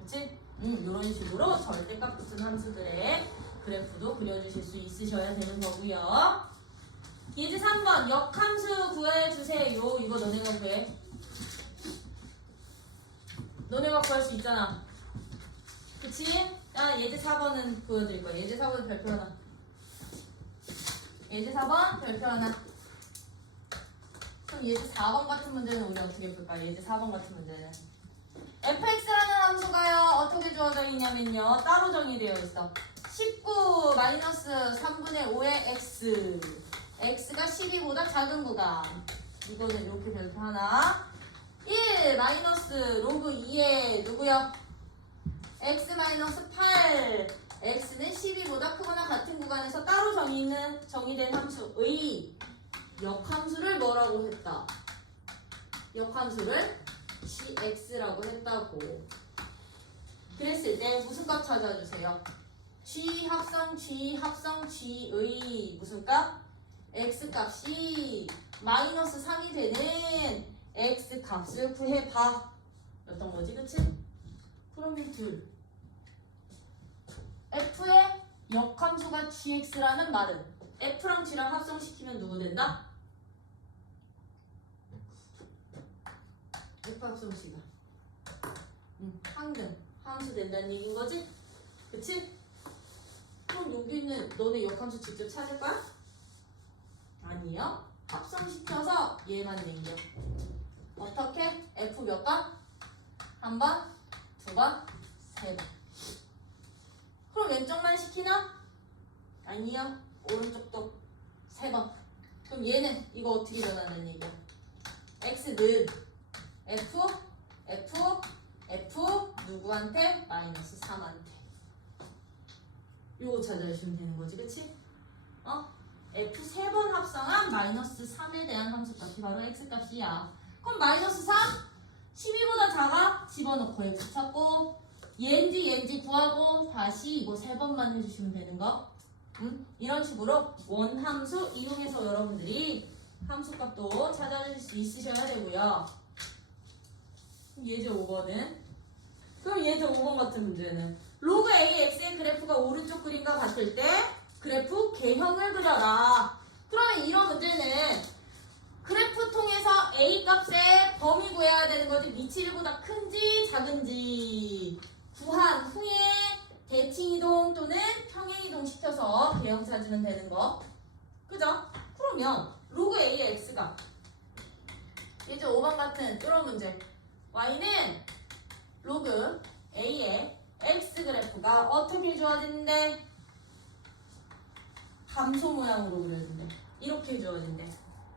그치? 이런 식으로 절대값 붙은 함수들의 그래프도 그려주실 수 있으셔야 되는 거고요. 예제 3번 역함수 구해주세요. 이거 너네가 구해. 너네가 구할 수 있잖아. 그치? 예제 4번은 보여드릴 거야. 예제 4번 별표 하나. 예제 4번 별표 하나. 그럼 예제 4번 같은 문제는 우리 어떻게 볼까? 예제 4번 같은 문제는 fx라는 함수가요 어떻게 주어져 있냐면요 따로 정의되어 있어. 19 마이너스 3분의 5의 x x가 12보다 작은 구간. 이거는 이렇게 별표 하나. 1 마이너스 로그 2의 누구요? x 마이너스 8 x는 12보다 크거나 같은 구간에서 따로 정의된 함수의 역함수를 뭐라고 했다? 역함수를 gx라고 했다고. 그랬을 때 무슨 값 찾아주세요? g 합성 g의 무슨 값? x 값이 마이너스 3이 되는 x 값을 구해봐. 였던 거지, 그치? 그러면 둘. f의 역함수가 gx라는 말은 f랑 g랑 합성시키면 누구 된다? f 합성식이야. 항등 함수 된다는 얘기인 거지? 그치? 그럼 여기 있는 너네 역함수 직접 찾을 거야? 아니요. 합성시켜서 얘만 남겨. 어떻게? f 몇 번? 한 번, 두 번, 세 번. 그럼 왼쪽만 시키나? 아니요. 오른쪽도 세 번. 그럼 얘는 이거 어떻게 변하는 얘기야? x는 f 누구한테? 마이너스 3한테. 요거 찾아주시면 되는 거지, 그치? f 3번 합성한 마이너스 3에 대한 함수값이 바로 x값이야. 그럼 마이너스 3? 12보다 작아? 집어넣고 x 찾고 얘인지 구하고 다시 이거 3번만 해주시면 되는 거. 이런 식으로 원함수 이용해서 여러분들이 함수값도 찾아주실 수 있으셔야 되고요. 예제 5번은 그럼 예제 5번 같은 문제는 로그 AX의 그래프가 오른쪽 그림과 같을 때 그래프 개형을 그려라. 그러면 이런 문제는 그래프 통해서 A 값의 범위 구해야 되는 거지. 밑이 1보다 큰지 작은지 구한 후에 대칭이동 또는 평행이동 시켜서 개형 찾으면 되는 거. 그죠? 그러면 로그 A의 X가 예제 5번 같은 이런 문제 Y는 로그 A의 X 그래프가 어떻게 주어지는데 감소 모양으로 그려준대. 이렇게 주어진대.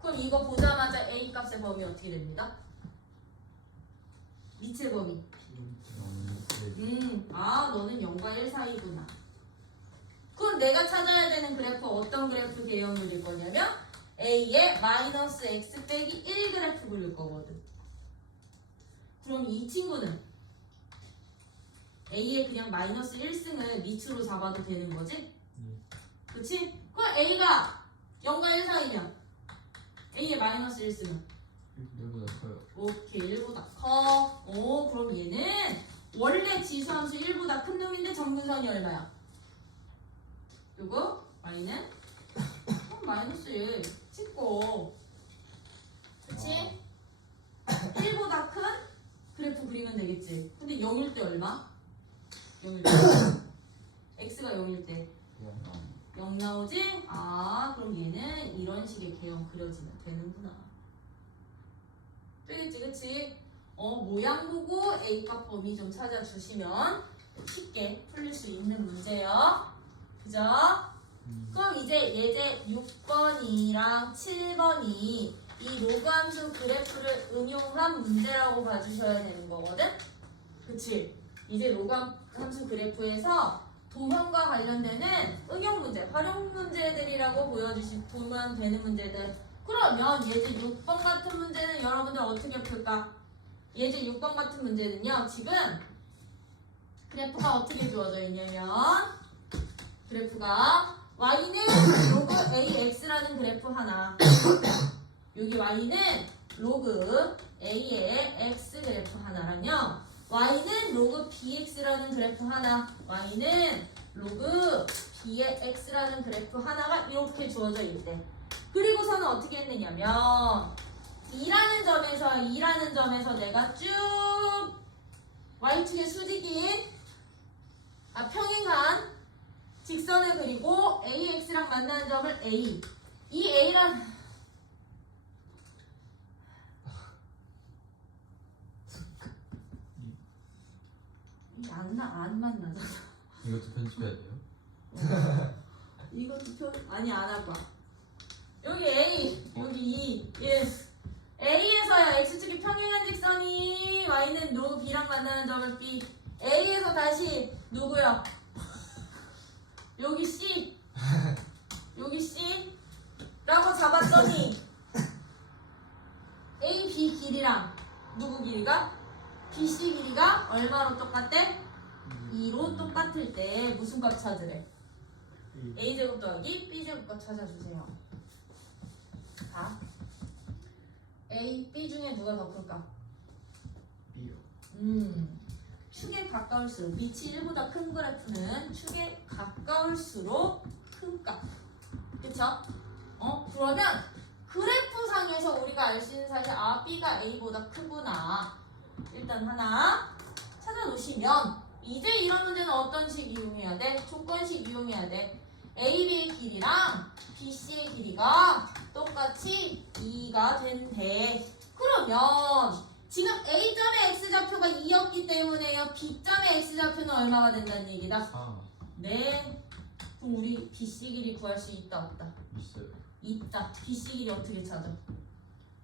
그럼 이거 보자마자 A 값의 범위 어떻게 됩니다? 미칠 범위. 너는 0과 1 사이구나. 그럼 내가 찾아야 되는 그래프 어떤 그래프 개형 그릴 거냐면 A의 마이너스 x 빼기 1 그래프 그릴 거거든. 그럼 이 친구는 A의 그냥 마이너스 1승을 밑으로 잡아도 되는 거지? 그치? 그럼 A가 0과 1 사이면 A의 마이너스 1승은? 1보다 커요. 오케이 1보다 커. 오 그럼 얘는 원래 지수함수 1보다 큰 놈인데 정근선이 얼마야? 요거 y는 마이너스 1 찍고 그치? 1보다 큰 그래프 그리면 되겠지. 근데 0일 때 얼마? 0일 때 x가 0일 때 0 나오지? 그럼 얘는 이런 식의 개형 그려지면 되는구나. 되겠지 그치? 모양 보고 A값 범위 좀 찾아주시면 쉽게 풀릴 수 있는 문제요. 그죠? 그럼 이제 예제 6번이랑 7번이 이 로그 함수 그래프를 응용한 문제라고 봐주셔야 되는 거거든? 그치? 이제 로그 함수 그래프에서 도형과 관련되는 응용 문제, 활용 문제들이라고 보면 되는 문제들. 그러면 예제 6번 같은 문제는 여러분들 어떻게 풀까? 예제 6번 같은 문제는요, 지금 그래프가 어떻게 주어져 있냐면, 그래프가 y는 로그 ax라는 그래프 하나, 여기 y는 로그 a의 x 그래프 하나랑요, y는 로그 bx라는 그래프 하나, y는 로그 b의 x라는 그래프 하나가 이렇게 주어져 있대. 그리고서는 어떻게 했느냐면 2라는 점에서 내가 쭉 y축의 수직인 평행한 직선을 그리고 ax랑 만나는 점을 a, 이 a란 안 만나잖아. 이것도 편집해야 돼요? 이것도 아니 안 할 거야. 여기 A, 여기 2, 1. A에서야 x축이 평행한 직선이 y는 로그 b랑 만나는 점을 b. A에서 다시 누구요? 여기 C, 여기 C 라고 잡았더니 A, B 길이랑 누구 길이가? BC 길이가 얼마로 똑같대? 2로 똑같을 때 무슨 값 찾으래? A제곱 더하기 B제곱 값 찾아주세요. 자, A, B 중에 누가 더 클까? B요. 축에 가까울수록 밑이 1보다 큰 그래프는 축에 가까울수록 큰 값. 그쵸? 그러면 그래프상에서 우리가 알 수 있는 사실 B가 A보다 크구나. 일단 하나 찾아놓으시면 이제 이런 문제는 어떤 식 이용해야 돼? 조건식 이용해야 돼. AB의 길이랑 BC의 길이가 똑같이 2가 된대. 그러면 지금 A점의 X좌표가 2였기 때문에요. B점의 X좌표는 얼마가 된다는 얘기다? 4 네. 그럼 우리 BC 길이 구할 수 있다 없다? 있어요. 있다. BC 길이 어떻게 찾아?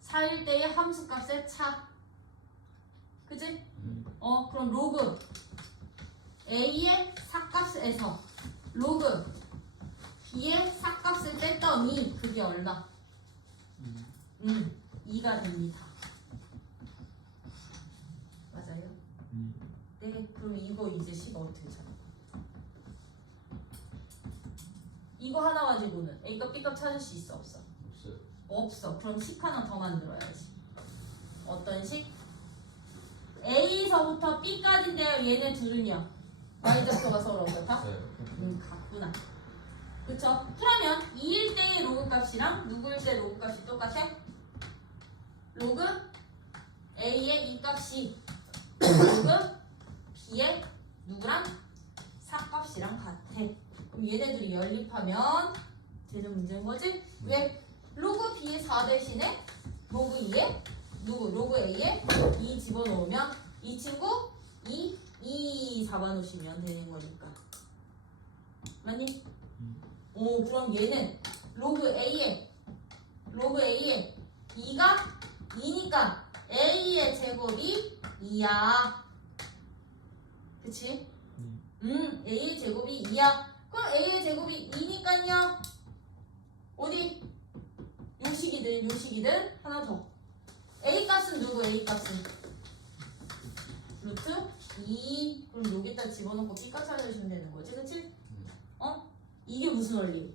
4일 때의 함수값의 차. 그치? 그럼 로그 A의 사값에서 로그 B의 사값을 뺐더니 그게 얼마? 2가 됩니다. 맞아요? 네, 그럼 이거 이제 식을 어떻게 찾아? 이거 하나 가지고는 A값 B값 찾을 수 있어 없어? 없어요. 없어. 그럼 식 하나 더 만들어야지. 어떤 식? A서부터 B까지인데요. 얘네 둘은요. y좌표가 서로 어떻다? 같구나. 그쵸? 그러면 2일 때의 로그 값이랑 누구일 때 로그 값이 똑같아? 로그 A의 이 값이 로그 B의 누구랑? 4값이랑 같아. 그럼 얘네들이 연립하면 되는 문제인 거지? 왜? 로그 B의 4 대신에 로그 2의 누구? 로그 A에 2 집어넣으면 이 친구 2 잡아놓으시면 되는 거니까. 맞니? 오, 그럼 얘는 로그 A에 2가 2니까 A의 제곱이 2야. 그치? A의 제곱이 2야. 그럼 A의 제곱이 2니까요. 어디? 요식이든 하나 더. A 값은 누구? A 값은 루트 2. 그럼 여기다 집어넣고 B 값 찾아주시면 되는 거지, 그치? 이게 무슨 원리?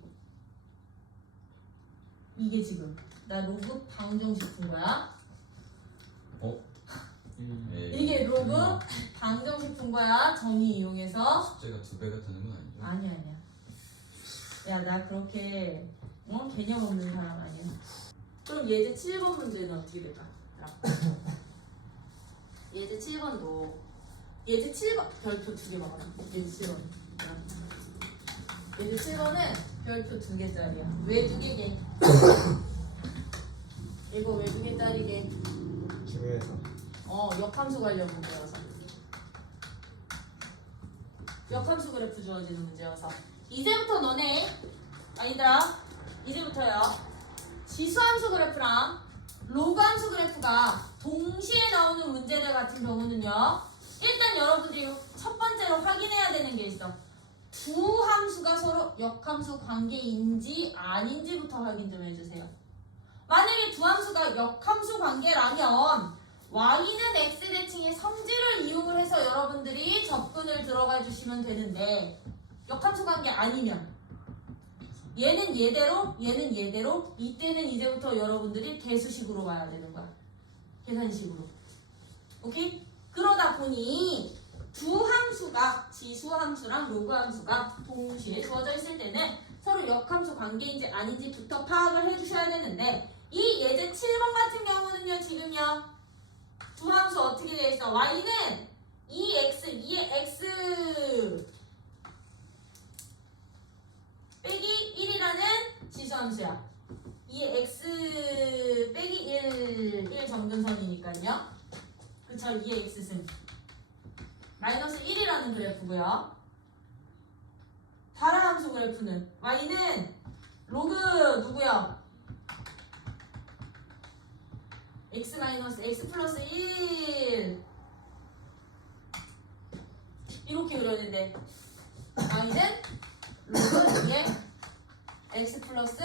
이게 지금 나 로그 방정식 푼 거야. 이게 로그 방정식 푼 거야. 정의 이용해서. 숫자가 2배가 되는 건 아니죠? 아니야. 야, 나 그렇게 개념 없는 사람 아니야. 그럼 예제 7번 문제는 어떻게 될까? 예제 7번도 예제 7번 별표 2개 봐봐. 예제 7번. 예제 7번은 별표 2개짜리야. 왜 2개게? 이거 왜 2개짜리게? 중요해서. 역함수 관련 문제여서. 역함수 그래프 주어지는 문제여서. 이제부터 너네 아니더라. 이제부터요. 지수함수 그래프랑 로그함수 그래프가 동시에 나오는 문제들 같은 경우는요. 일단 여러분들이 첫 번째로 확인해야 되는 게 있어. 두 함수가 서로 역함수 관계인지 아닌지부터 확인 좀 해주세요. 만약에 두 함수가 역함수 관계라면 y는 x 대칭의 성질을 이용을 해서 여러분들이 접근을 들어가 주시면 되는데 역함수 관계 아니면 얘는 얘대로 이때는 이제부터 여러분들이 대수식으로 와야 되는 거야. 계산식으로. 오케이? 그러다 보니 두 함수가 지수함수랑 로그함수가 동시에 주어져 있을 때는 서로 역함수 관계인지 아닌지부터 파악을 해주셔야 되는데 이 예제 7번 같은 경우는요. 지금요. 두 함수 어떻게 되어 있어? y는 2의 x 빼기 1이라는 지수함수야. 2의 x 빼기 1 점근선이니까요. 그쵸? 2의 x승 마이너스 1이라는 그래프고요. 다른 함수 그래프는 y는 로그 누구야? x 마이너스 x 플러스 1 이렇게 그려야 되는데 y는 로그 2의 x 플러스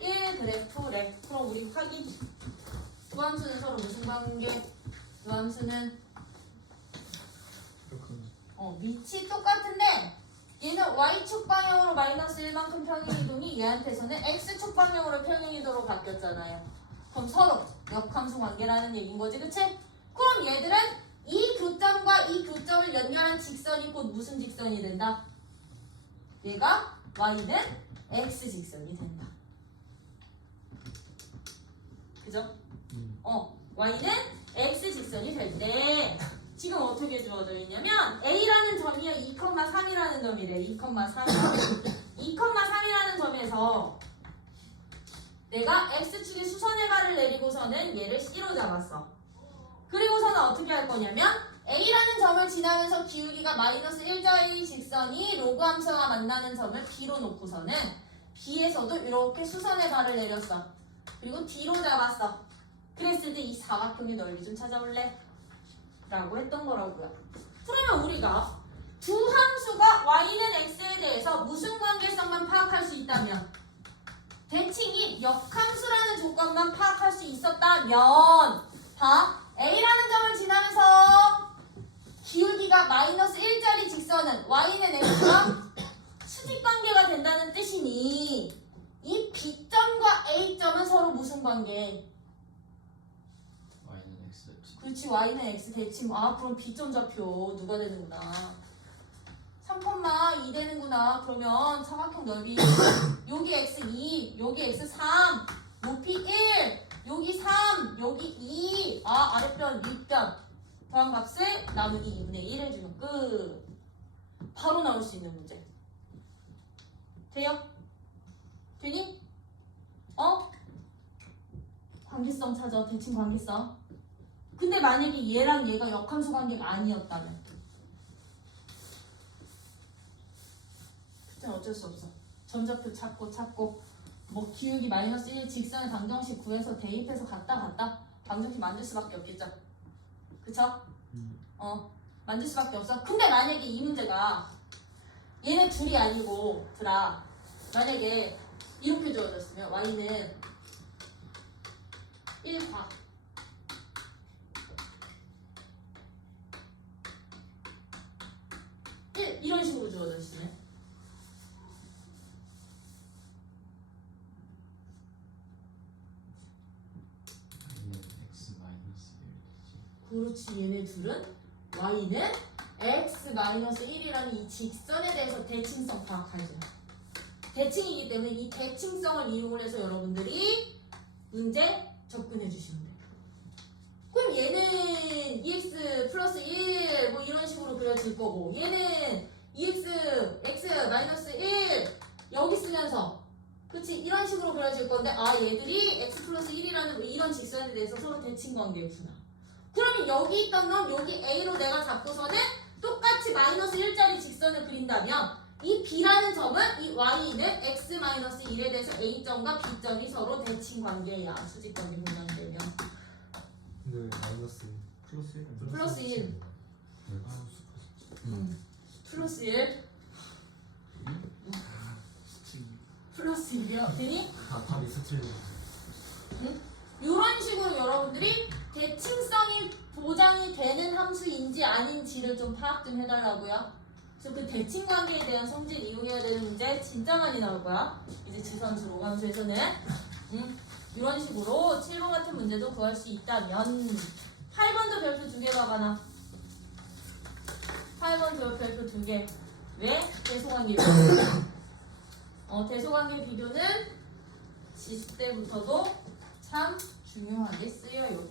1 그래프래. 그럼 우리 확인. 두 함수는 서로 무슨 관계? 두 함수는 밑이 똑같은데 얘는 y축 방향으로 마이너스 1만큼 평행이동이 얘한테서는 x축 방향으로 평행이동으로 바뀌었잖아요. 그럼 서로 역함수 관계라는 얘기인 거지, 그치? 그럼 얘들은 이 교점과 이 교점을 연결한 직선이 곧 무슨 직선이 된다? 얘가 y는 x 직선이 된다. 그죠? y는 x 직선이 될 때 지금 어떻게 주어져 있냐면 A라는 점이요 2,3이라는 점이래. 2,3 2,3이라는 점에서 내가 X축의 수선의 발을 내리고서는 얘를 C로 잡았어. 그리고서는 어떻게 할 거냐면 A라는 점을 지나면서 기울기가 마이너스 1자의 직선이 로그 함수와 만나는 점을 B로 놓고서는 B에서도 이렇게 수선의 발을 내렸어. 그리고 D로 잡았어. 그랬을 때 이 사각형의 넓이 좀 찾아볼래? 라고 했던 거라고요. 그러면 우리가 두 함수가 y는 x에 대해서 무슨 관계성만 파악할 수 있다면 대칭이 역함수라는 조건만 파악할 수 있었다면 봐. A라는 점을 지나면서 기울기가 마이너스 1짜리 직선은 y는 x가 수직관계가 된다는 뜻이니 이 B점과 A점은 서로 무슨 관계? y는 x 대칭. 그렇지. y는 x 대칭. 아 그럼 B점 좌표 누가 되는구나. 3,2 되는구나. 그러면 사각형 넓이 여기 x2 여기 x3 높이 1 여기 3 여기 2 아랫변 윗변 더한 값을 나누기 2분의 1 해주면 끝. 바로 나올 수 있는 문제. 돼요? 되니? 관계성 찾아. 대칭 관계성. 근데 만약에 얘랑 얘가 역함수 관계가 아니었다면 그때는 어쩔 수 없어. 전좌표 찾고 뭐 기울기 마이너스 1 직선의 방정식 구해서 대입해서 갔다 방정식 만들 수밖에 없겠죠. 그쵸? 만들 수밖에 없어. 근데 만약에 이 문제가 얘네 둘이 아니고 만약에 이렇게 주어졌으면 y는 1과 이런 식으로 주어졌으면 x 마이너스 1. 그렇지. 얘네 둘은 y는 x-1이라는 이 직선에 대해서 대칭성 파악하죠. 대칭이기 때문에 이 대칭성을 이용을 해서 여러분들이 문제 접근해 주시면 돼요. 그럼 얘는 2x 플러스 1 뭐 이런 식으로 그려질 거고 얘는 2x x-1 여기 쓰면서 그치 이런 식으로 그려질 건데 얘들이 x 플러스 1이라는 이런 직선에 대해서 서로 대칭 관계였구나. 그러면 여기 있던 놈 여기 a로 내가 잡고서는 똑같이 마이너스 1짜리 직선을 그린다면 이 b라는 점은 이 y는 x-1에 대해서 a점과 b점이 서로 대칭 관계야. 수직 관계 분명되면 근데 왜 마이너스 플러스 1. 플러스 1 플러스 1 플러스 1이요? 되니? 답이 스틸. 이런 식으로 여러분들이 대칭성이 보장이 되는 함수인지 아닌지를 좀 파악 좀 해달라고요. 그래서 그 대칭 관계에 대한 성질 이용해야 되는 문제 진짜 많이 나올 거야. 이제 지선수 로감수에서는 이런 식으로 7번 같은 문제도 구할 수 있다면 8번도 별표 2개 봐봐나. 8번도 별표 2개. 왜? 대소관계 비교. 대소관계 비교는 지수 때부터도 참 중요하게 쓰여요.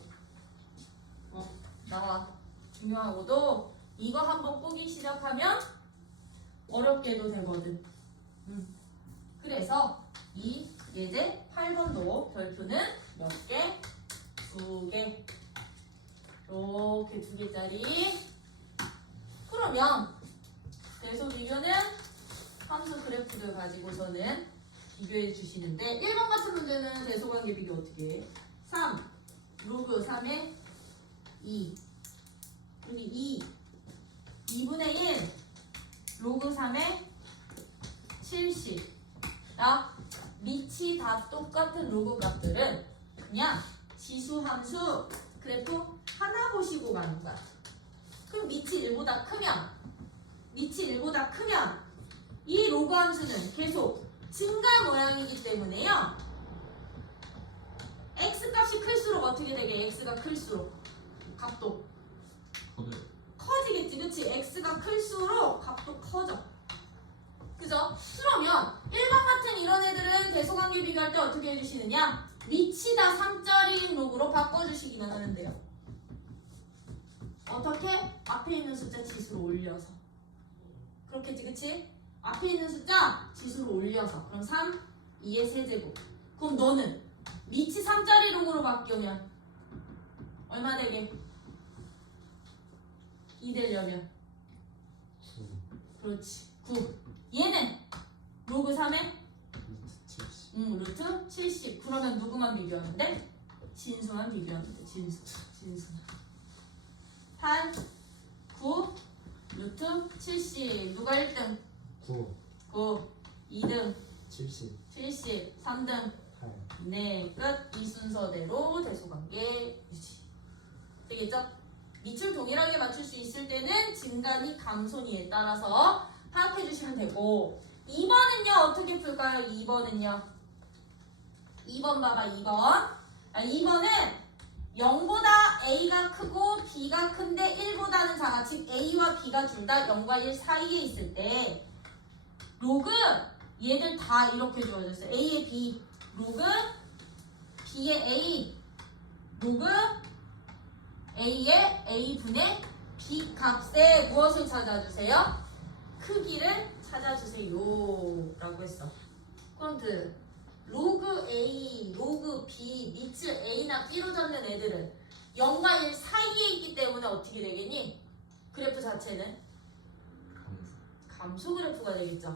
나와. 중요하고도 이거 한번 보기 시작하면 어렵게도 되거든. 그래서 이 예제 8번도 별표는 몇 개? 2개. 이렇게 2개짜리. 그러면 대소 비교는 함수 그래프를 가지고서는 비교해 주시는데 1번 같은 문제는 대소관계 비교 어떻게 해? 3 로그 3에 2 여기 2분의 1 로그 3에 70 밑이 다 똑같은 로그 값들은 그냥 지수 함수 그래프 하나 보시고 가는 거야. 그럼 밑이 1보다 크면 이 로그 함수는 계속 증가 모양이기 때문에요. x값이 클수록 어떻게 되게? x가 클수록 값도 커지겠지. 그치? x가 클수록 값도 커져. 그죠? 그러면 1번 같은 이런 애들은 대소관계 비교할 때 어떻게 해주시느냐? 밑이 다 3짜리인 로그로 바꿔주시기만 하는데요. 어떻게? 앞에 있는 숫자 지수로 올려서. 그렇겠지, 그치? 앞에 있는 숫자 지수로 올려서. 그럼 3, 2의 세제곱. 그럼 너는 밑이 3짜리 로그로 바뀌면 얼마 되게? 2 되려면 그렇지 9. 얘는 로그 3에 루트 70. 그러면 누구만 비교하는데? 진수만 비교하는데. 진수 8 9 루트 70. 누가 1등? 9 2등 70 3등 8 네, 끝. 이 순서대로 대소관계 유지. 되겠죠? 밑을 동일하게 맞출 수 있을 때는 증가니 감소니에 따라서 파악해 주시면 되고 2번은요 어떻게 풀까요? 2번은요 2번 봐봐. 2번은 0보다 A가 크고 B가 큰데 1보다는 작아. 즉 A와 B가 둘 다 0과 1 사이에 있을 때 로그 얘들 다 이렇게 주어졌어요. A의 B 로그 B의 A 로그 A의 A분의 B 값에 무엇을 찾아주세요? 크기를 찾아주세요 라고 했어. 그럼 로그 A, 로그 B, 밑을 A나 B로 잡는 애들은 0과 1 사이에 있기 때문에 어떻게 되겠니? 그래프 자체는 감소 그래프가 되겠죠.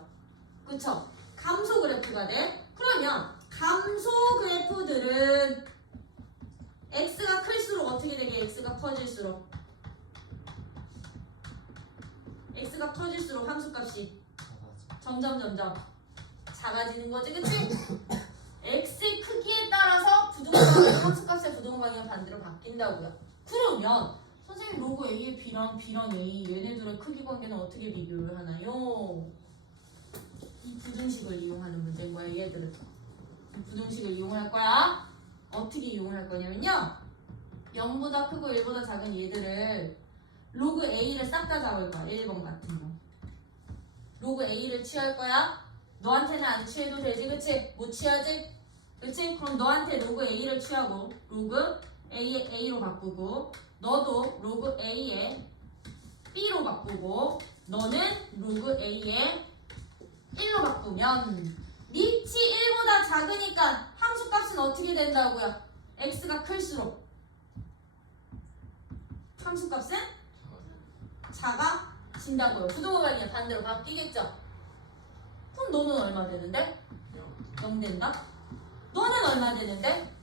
그쵸? 감소 그래프가 돼. 그러면 감소 그래프들은 x가 클수록 어떻게 되게? x가 커질수록 함수값이 점점 작아지는 거지, 그치? x의 크기에 따라서 함수값의 부등호 방향이 반대로 바뀐다고요. 그러면 선생님 로그 a의 b랑 a 얘네들의 크기 관계는 어떻게 비교를 하나요? 이 부등식을 이용하는 문제인 거야, 얘들은. 이 부등식을 이용할 거야. 어떻게 이용할 거냐면요. 0보다 크고 1보다 작은 얘들을 로그 a를 싹 다 잡을 거야. 1번 같은 거. 로그 a를 취할 거야. 너한테는 안 취해도 되지, 그치? 못 취하지? 그치? 그럼 너한테 로그 a를 취하고 로그 a의 a로 바꾸고 너도 로그 a의 b로 바꾸고 너는 로그 a의 1로 바꾸면 밑이 1보다 작으니까 함수값은 어떻게 된다고요? x가 클수록 함수값은 작아진다고요. 부등호 방향이 반대로 바뀌겠죠? 그럼 너는 얼마 되는데? 0 된다? 너는 얼마 되는데?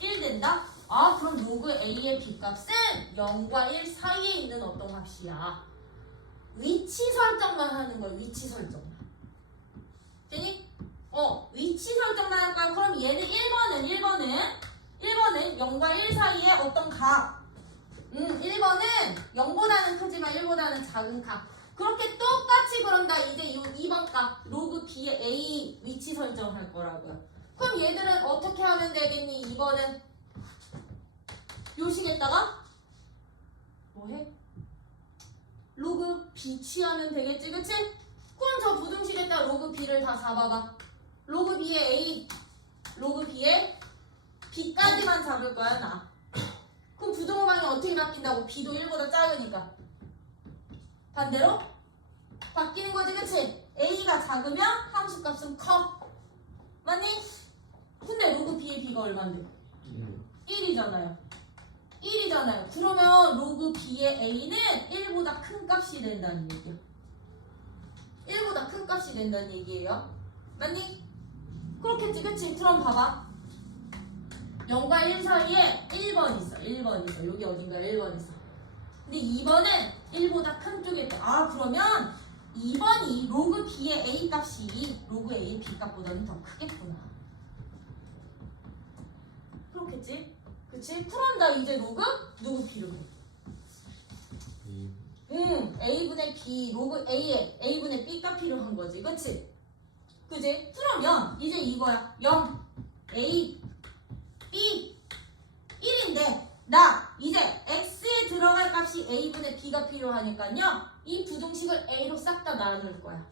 1 된다? 아, 그럼 로그 a의 b값은 0과 1 사이에 있는 어떤 값이야? 위치 설정만 하는 거야. 위치 설정만. 되니? 위치 설정만 할 거야. 그럼 얘는 1번은 0과 1 사이에 어떤 값? 1번은 0보다는 크지만 1보다는 작은 값. 그렇게 똑같이 그런다. 이제 이 2번 값 로그 b의 a 위치 설정할 거라고요. 그럼 얘들은 어떻게 하면 되겠니? 2번은 요식에다가 뭐해? 로그 b 취하면 되겠지, 그치? 그럼 저 부등식에다가 로그 b를 다 잡아봐. 로그 b의 a, 로그 b의 b까지만 잡을 거야, 나. 그럼 부등호 방향이 어떻게 바뀐다고? b도 1보다 작으니까. 반대로 바뀌는 거지, 그치? a가 작으면 함수값은 커. 맞니? 근데 로그 b의 b가 얼만데? 1이잖아요. 그러면 로그 b의 a는 1보다 큰 값이 된다는 얘기야. 1보다 큰 값이 된다는 얘기예요. 맞니? 그렇겠지, 그치? 그럼 봐봐. 0과 1 사이에 1번 있어. 여기 어딘가에 1번 있어. 근데 2번은 1보다 큰 쪽에 있다. 아, 그러면 2번이 로그 b의 a 값이 로그 a의 b 값보다는 더 크겠구나. 그렇겠지? 그치? 그럼 나 이제 로그 누구 b를 해? a분의 b, 로그 a에 a분의 b 값 필요한 거지. 그치? 그치? 그러면 이제 이거야. 0, a, b 1인데 나 이제 x에 들어갈 값이 a분의 b가 필요하니까요. 이 부등식을 a로 싹 다 나눌 거야.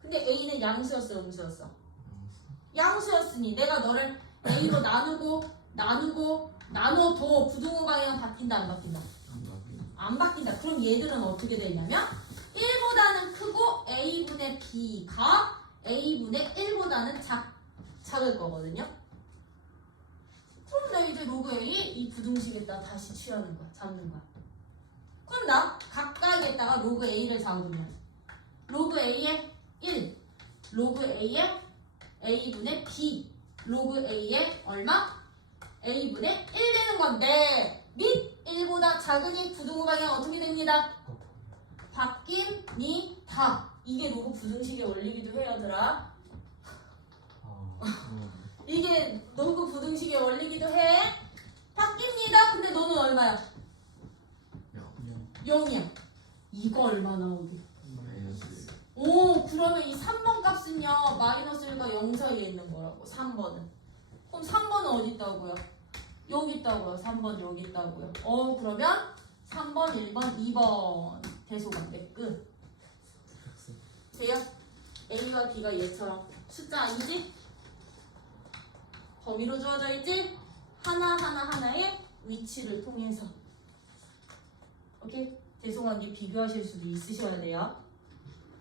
근데 a는 양수였어, 음수였어? 양수였으니 내가 너를 a로 나눠도 부등호 방향은 바뀐다, 안 바뀐다? 안 바뀐다. 그럼 얘들은 어떻게 되냐면 1보다는 크고 a분의 b가 a분의 1보다는 작을 거거든요. 그럼 나 이제 로그 a 이 부등식에다 다시 취하는 거야. 잡는 거야. 그럼 나 각각에다가 로그 a를 잡으면 로그 a의 1, 로그 a의 a분의 b, 로그 a의 얼마? a분의 1 되는 건데 밑 1보다 작으니 부등호 방향 어떻게 됩니다? 바뀝니다. 이게 로그 부등식의 원리기도 해요, 얘들아. 이게 로그 부등식의 원리기도 해. 바뀝니다. 근데 너는 얼마야? 0이야. 이거 얼마 나오게? 오, 그러면 이 3번 값은요 마이너스 1과 0 사이에 있는 거라고. 3번은. 그럼 3번은 어디 있다고요? 여기 있다고요. 3번 여기 있다고요. 그러면 3번, 1번, 2번 대소관계 끝. 돼요? A와 B가 얘처럼 숫자 아니지? 범위로 주어져 있지? 하나의 위치를 통해서. 오케이? 대소관계 비교하실 수도 있으셔야 돼요.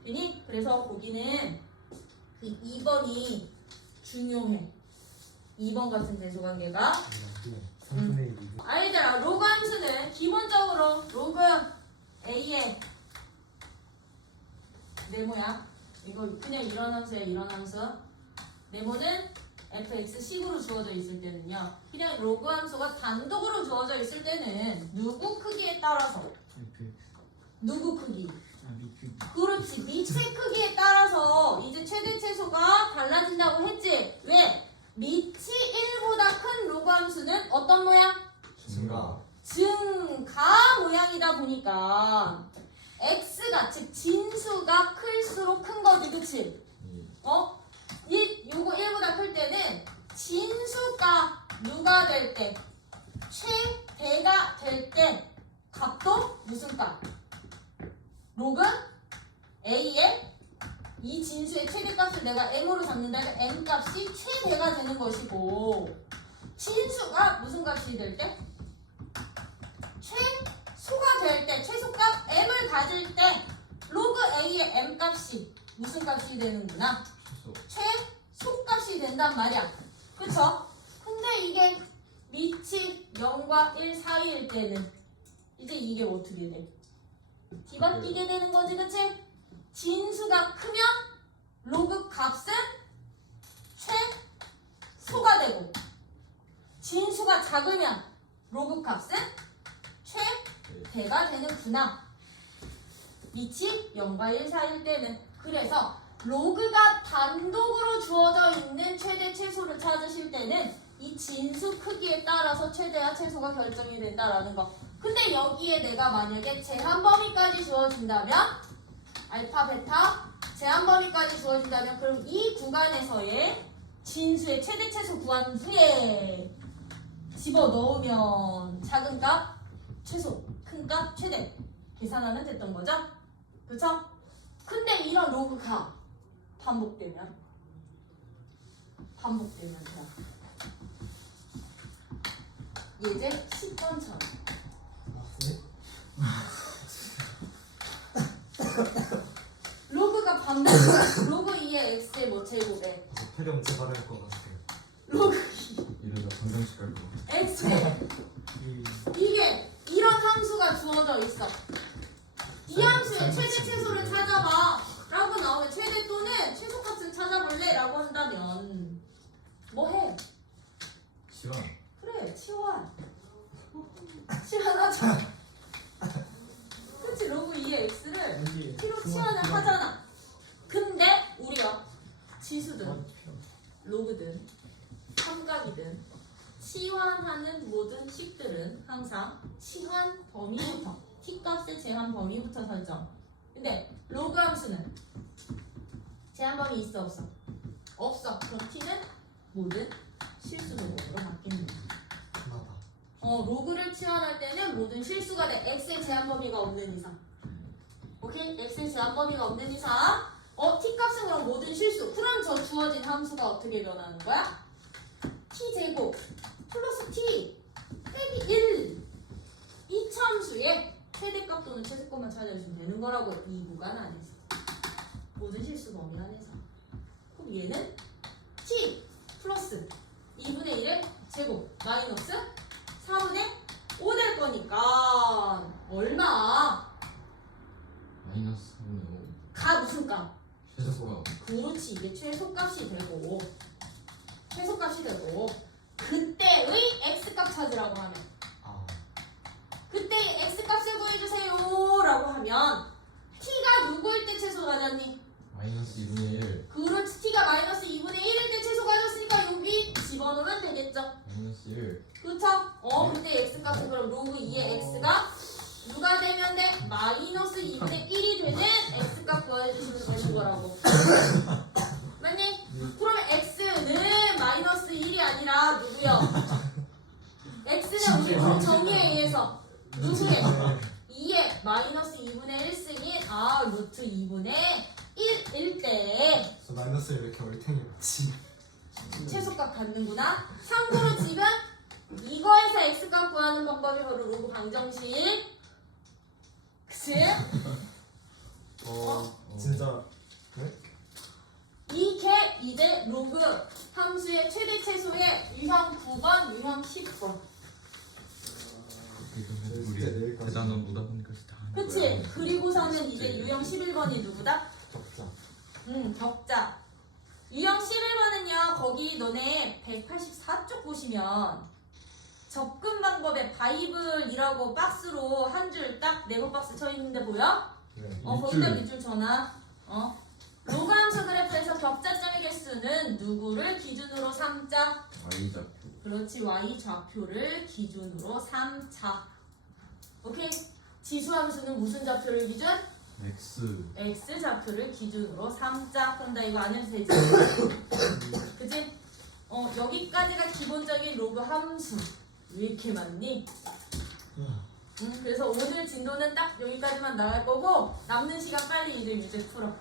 되니? 그래서 거기는 이 2번이 중요해. 2번 같은 대소관계가. 아이들아, 로그 함수는 기본적으로 로그 A의 네모야. 이거 그냥 이런 함수야, 이런 함수. 네모는 fx식으로 주어져 있을 때는요. 그냥 로그 함수가 단독으로 주어져 있을 때는 누구 크기에 따라서 FX. 누구 크기? 아, 미큐. 그렇지. 밑의 크기에 따라서 이제 최대 최소가 달라진다고 했지. 왜? 밑이 1보다 큰 로그 함수는 어떤 모양? 증가. 증가 모양이다 보니까 x가 즉 진수가 클수록 큰 거지, 그치? 어? 요거 1보다 클 때는 진수가 누가 될 때? 최대가 될 때 값도 무슨 값? 로그 a의 이 진수의 최대값을 내가 m으로 잡는다면 m 값이 최대가 되는 것이고 진수가 무슨 값이 될 때? 최소가 될 때, 최소값 m을 가질 때 로그 a의 m 값이 무슨 값이 되는구나? 최소값이 된단 말이야. 그쵸? 근데 이게 밑이 0과 1 사이일 때는 이제 이게 어떻게 돼? 뒤바뀌게 되는 거지, 그치? 진수가 크면 로그 값은 최소가 되고 진수가 작으면 로그 값은 최대가 되는구나. 밑이 0과 1 사이일 때는. 그래서 로그가 단독으로 주어져 있는 최대 최소를 찾으실 때는 이 진수 크기에 따라서 최대와 최소가 결정이 된다라는 거. 근데 여기에 내가 만약에 제한 범위까지 주어진다면 알파, 베타 제한 범위까지 주어진다면 그럼 이 구간에서의 진수의 최대 최소 구한 후에 집어넣으면 작은 값 최소, 큰 값 최대 계산하면 됐던 거죠? 그쵸? 근데 이런 로그가 반복되면 돼요. 예제 10번처럼 로그가 반복되면 로그 2의 x의 뭐 제곱에 폐렴 재발할 것 같아요. 로그 이러다 방정식 갈 거. x에 이게 이런 함수가 주어져 있어. 이 함수의 최대 최소를 찾아봐 라고 나오면 최대 또는 최소값을 찾아볼래? 라고 한다면 뭐 해? 시간. 그래, 치환 치환하자. 그치, 로그 2의 x를 t로 치환을 하잖아. 근데 우리가 지수든 로그든 삼각이든 치환하는 모든 식들은 항상 치환 범위부터 t값의 제한 범위부터 설정. 근데 로그 함수는 제한 범위 있어 없어? 없어. 그럼 t는 모든 실수 로그로 바뀌는 거야. 하나다. 로그를 치환할 때는 모든 실수가 돼. x의 제한 범위가 없는 이상. 오케이? x의 제한 범위가 없는 이상. t값은 그럼 모든 실수. 그럼 저 주어진 함수가 어떻게 변하는 거야? t제곱 플러스 t 빼기 1. 이 참수의 최대값 또는 최소값만 찾아주시면 되는 거라고. 이 구간 안에서 모든 실수 범위 안에서. 그럼 얘는 t 플러스 2분의 1의 제곱 마이너스 4분의 5 될 거니까 얼마? 마이너스 3분의 5. 가 무슨 값? 최소가. 그렇지. 이게 최소값이 되고 그때의 x값 찾으라고 하면 아, 그때의 x값을 구해주세요 라고 하면 t가 누구일 때 최소 가졌니? 마이너스 2분의 1. 그렇지. t가 마이너스 2분의 1일 때 최소 가졌으니까 여기 집어넣으면 되겠죠. 마이너스 1. 그렇죠? 근데 x값은 그럼 로그 2의 x가 누가 되면 돼? 마이너스 2분의 1이 되는 x값 구해주시면 되는 거라고. 맞니? 그러면 x는 마이너스 1이 아니라 누구요? x는 우리 그 정의에 의해서 누구의? 2의 마이너스 2분의 1승인 루트 2분의 1일 때 저 마이너스를 왜 이렇게 얼탱이 맞지? 최소값 갖는구나. 참고로 지금 이거에서 x값 구하는 방법이 바로 로그 방정식. 그치? 진짜 네? 이게 이제 로그 함수의 최대 최소의 유형 9번, 유형 10번. 이거는 진짜 내일까지. 대단한 무다분까지 다 하는 그치? 거야. 그리고서는 이제 유형 11번이 누구다? 적자. 격자. 유형 11번은요, 거기 너네 184쪽 보시면 접근 방법에 바이블이라고 박스로 한 줄 딱 네모 박스 쳐 있는데 보여? 네. 거기다 밑줄 쳐놔. 로그 함수 그래프에서 격자점의 개수는 누구를 기준으로 삼자? Y 좌표. 그렇지, y 좌표를 기준으로 삼자. 오케이? 지수 함수는 무슨 좌표를 기준? X. x 좌표를 기준으로 삼자. 그럼 나 이거 안 해도 되지? 그치? 여기까지가 기본적인 로그 함수. 왜 이렇게 많니? 그래서 오늘 진도는 딱 여기까지만 나갈 거고 남는 시간 빨리 이들 문제 풀어.